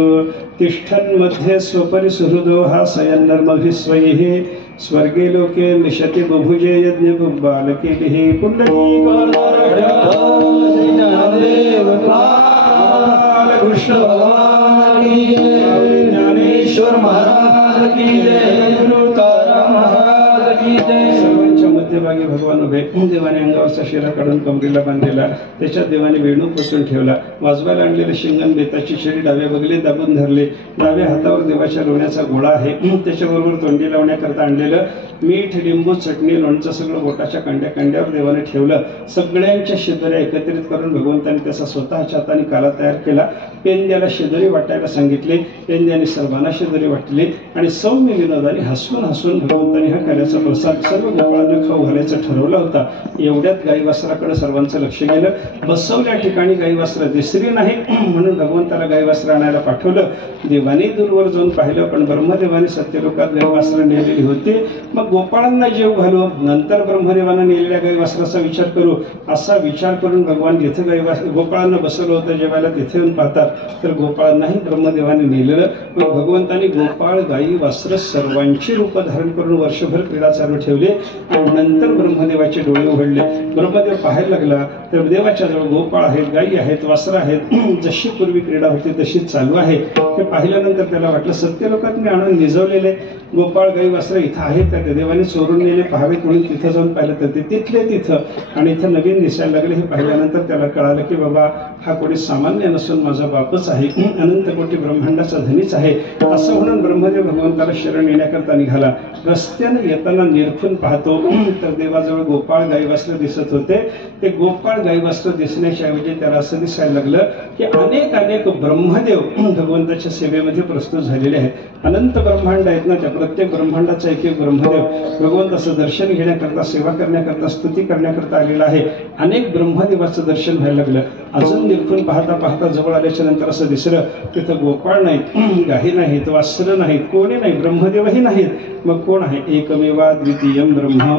तिष्ठन् मध्ये स्वपरि सुहृदो हासयन्नर्मभिस्वैः स्वर्गे लोके मिशति बुभुजे यज्ञबालकेभिः कृष्ण भगवान की जय, ज्ञानेश्वर महाराज की जय, तुकाराम महाराज की जय. सर्वांच्या मध्यभागी भगवान उभे. देवाने अंगावरचा शिरा काढून कमरेला बांधलेला. त्याच्यात देवाने वेणू पोचून ठेवला. वाजवायला आणलेले शिंगण, बेताची छडी डाव्या बगले दाबून धरले. डाव्या हातावर देवाच्या लोण्याचा गोळा आहे. त्याच्याबरोबर तोंडी लावण्याकरता आणलेलं मीठ, लिंबू, चटणी, लोणचं सगळं बोटाच्या कांड्यावर देवाने ठेवलं. सगळ्यांच्या शिदोऱ्या एकत्रित करून भगवंतांनी त्याचा स्वतःच्या हाताने काला तयार केला. पेंद्याला शिदोरी वाटायला सांगितले. पेंद्याने सर्वांना शिदोरी वाटली आणि सौम्य विनोदाने हसून हसून भगवंतांनी हा काल्याचा प्रसाद सर्व गोपाळांना खाऊ घालायचं ठरवला होता. एवढ्यात गाई वासराकडे सर्वांचं लक्ष गेलं. बसवल्या ठिकाणी गाई वासरं दिसली नाही म्हणून भगवंताला गाई वासरं आणायला पाठवलं. देवाने दूरवर जाऊन पाहिलं पण ब्रह्मदेवाने सत्यलोकात गाई वासरं नेलेली होती. मग गोपाळांना जेव घालू, नंतर ब्रह्मदेवानं नेलेल्या गाई वासराचा विचार करू, असा विचार करून भगवान जिथे गोपाळांना बसवलं होतं जेवायला तिथे येऊन पाहतात तर गोपाळांनाही ब्रह्मदेवाने नेलेलं. मग भगवंतांनी गोपाळ, गाई, वासरं सर्वांची रूप धारण करून वर्षभर क्रीडा चालू ठेवली. आणि नंतर ब्रह्मदेवाचे डोळे उघडले. ब्रह्मदेव पाहायला लागला तर देवाच्या जवळ गोपाळ आहेत, गायी आहेत, वासरं आहेत. जशी पूर्वी क्रीडा होती तशीच चालू आहे. ते पाहिल्यानंतर त्याला वाटलं सत्यलोकात मी आणून निजवलेले गोपाळ, गाई, वासरं इथं आहेत का? देवाने चोरून नेले पाहावेत म्हणून तिथं जाऊन पाहिलं तर ते तिथले तिथं, आणि इथं नवीन दिसायला लागले. हे पाहिल्यानंतर त्याला कळालं की बाबा हा कोणी सामान्य नसून माझा बापच आहे, अनंत कोटी ब्रह्मांडाचा धनीच आहे. असं म्हणून ब्रह्मदेव भगवंताला शरण येण्याकरता निघाला. रस्त्याने येताना निरखून पाहतो तर देवाजवळ गोपाळ गाई वस्त्र दिसत होते. ते गोपाळ गाई वस्त्र दिसण्याच्या ऐवजी त्याला असं दिसायला लागलं की अनेक अनेक ब्रह्मदेव भगवंताच्या सेवेमध्ये प्रस्तुत झालेले आहेत. अनंत ब्रह्मांड आहेत ना, त्या प्रत्येक ब्रह्मांडाचा एक एक ब्रह्मदेव भगवंताचं दर्शन घेण्याकरता, सेवा करण्याकरता, स्तुती करण्याकरता आलेला आहे. अनेक ब्रह्मदेवाचं दर्शन व्हायला लागलं. अजून निरखून पाहता पाहता जवळ आल्याच्या नंतर असं दिसलं तिथं गोपाळ नाहीत, गाही नाहीत, वासर नाहीत, कोणी नाही, ब्रह्मदेवही नाहीत. मग कोण आहे? एकमेवा द्वितीयम ब्रह्म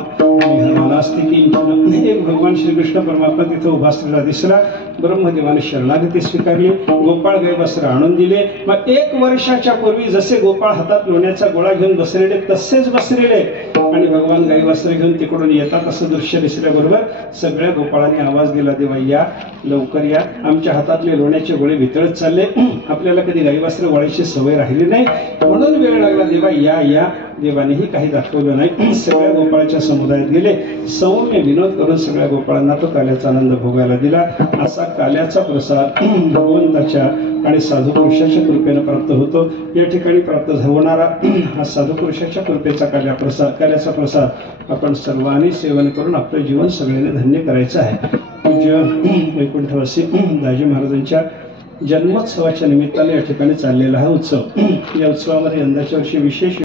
नास्ति किंचन. एक भगवान श्रीकृष्ण परमात्मा तिथं उभा असलेला दिसला. ब्रह्मदेवाने शरणागती स्वीकारली, गोपाळ गाई वस्त्र आणून दिले. मग 1 वर्षाच्या पूर्वी जसे गोपाळ हातात लोण्याचा गोळा घेऊन बसलेले तसेच बसलेले, आणि भगवान गाई वस्त्र घेऊन तिकडून येतात असं दृश्य दिसल्याबरोबर सगळ्या गोपाळांनी आवाज दिला, देवा या, लवकर या, आमच्या हातातले लोण्याचे गोळे वितळत चालले, आपल्याला कधी गाई वस्त्र गोळ्याची सवय राहिली नाही म्हणून वेळ लागला, देवा या या. देवानेही काही दाखवलं नाही. सगळ्या गोपाळाच्या समुदायात गेले, सौम्य विनोद करून सगळ्या गोपाळांना तो काल्याचा आनंद भोगायला दिला. असा काल्याचा प्रसाद भगवंताच्या आणि साधू पुरुषाच्या कृपेने प्राप्त होतो. या ठिकाणी प्राप्त होणारा हा साधू पुरुषाच्या कृपेचा काल्याचा प्रसाद आपण सर्वांनी सेवन करून आपलं जीवन सगळ्यांनी धन्य करायचं आहे. पूज्य वैकुंठवासी दाजी महाराजांच्या जन्मोत्सवाच्या निमित्ताने या ठिकाणी चाललेला हा उत्सव, या उत्सवामध्ये यंदाच्या वर्षी विशेष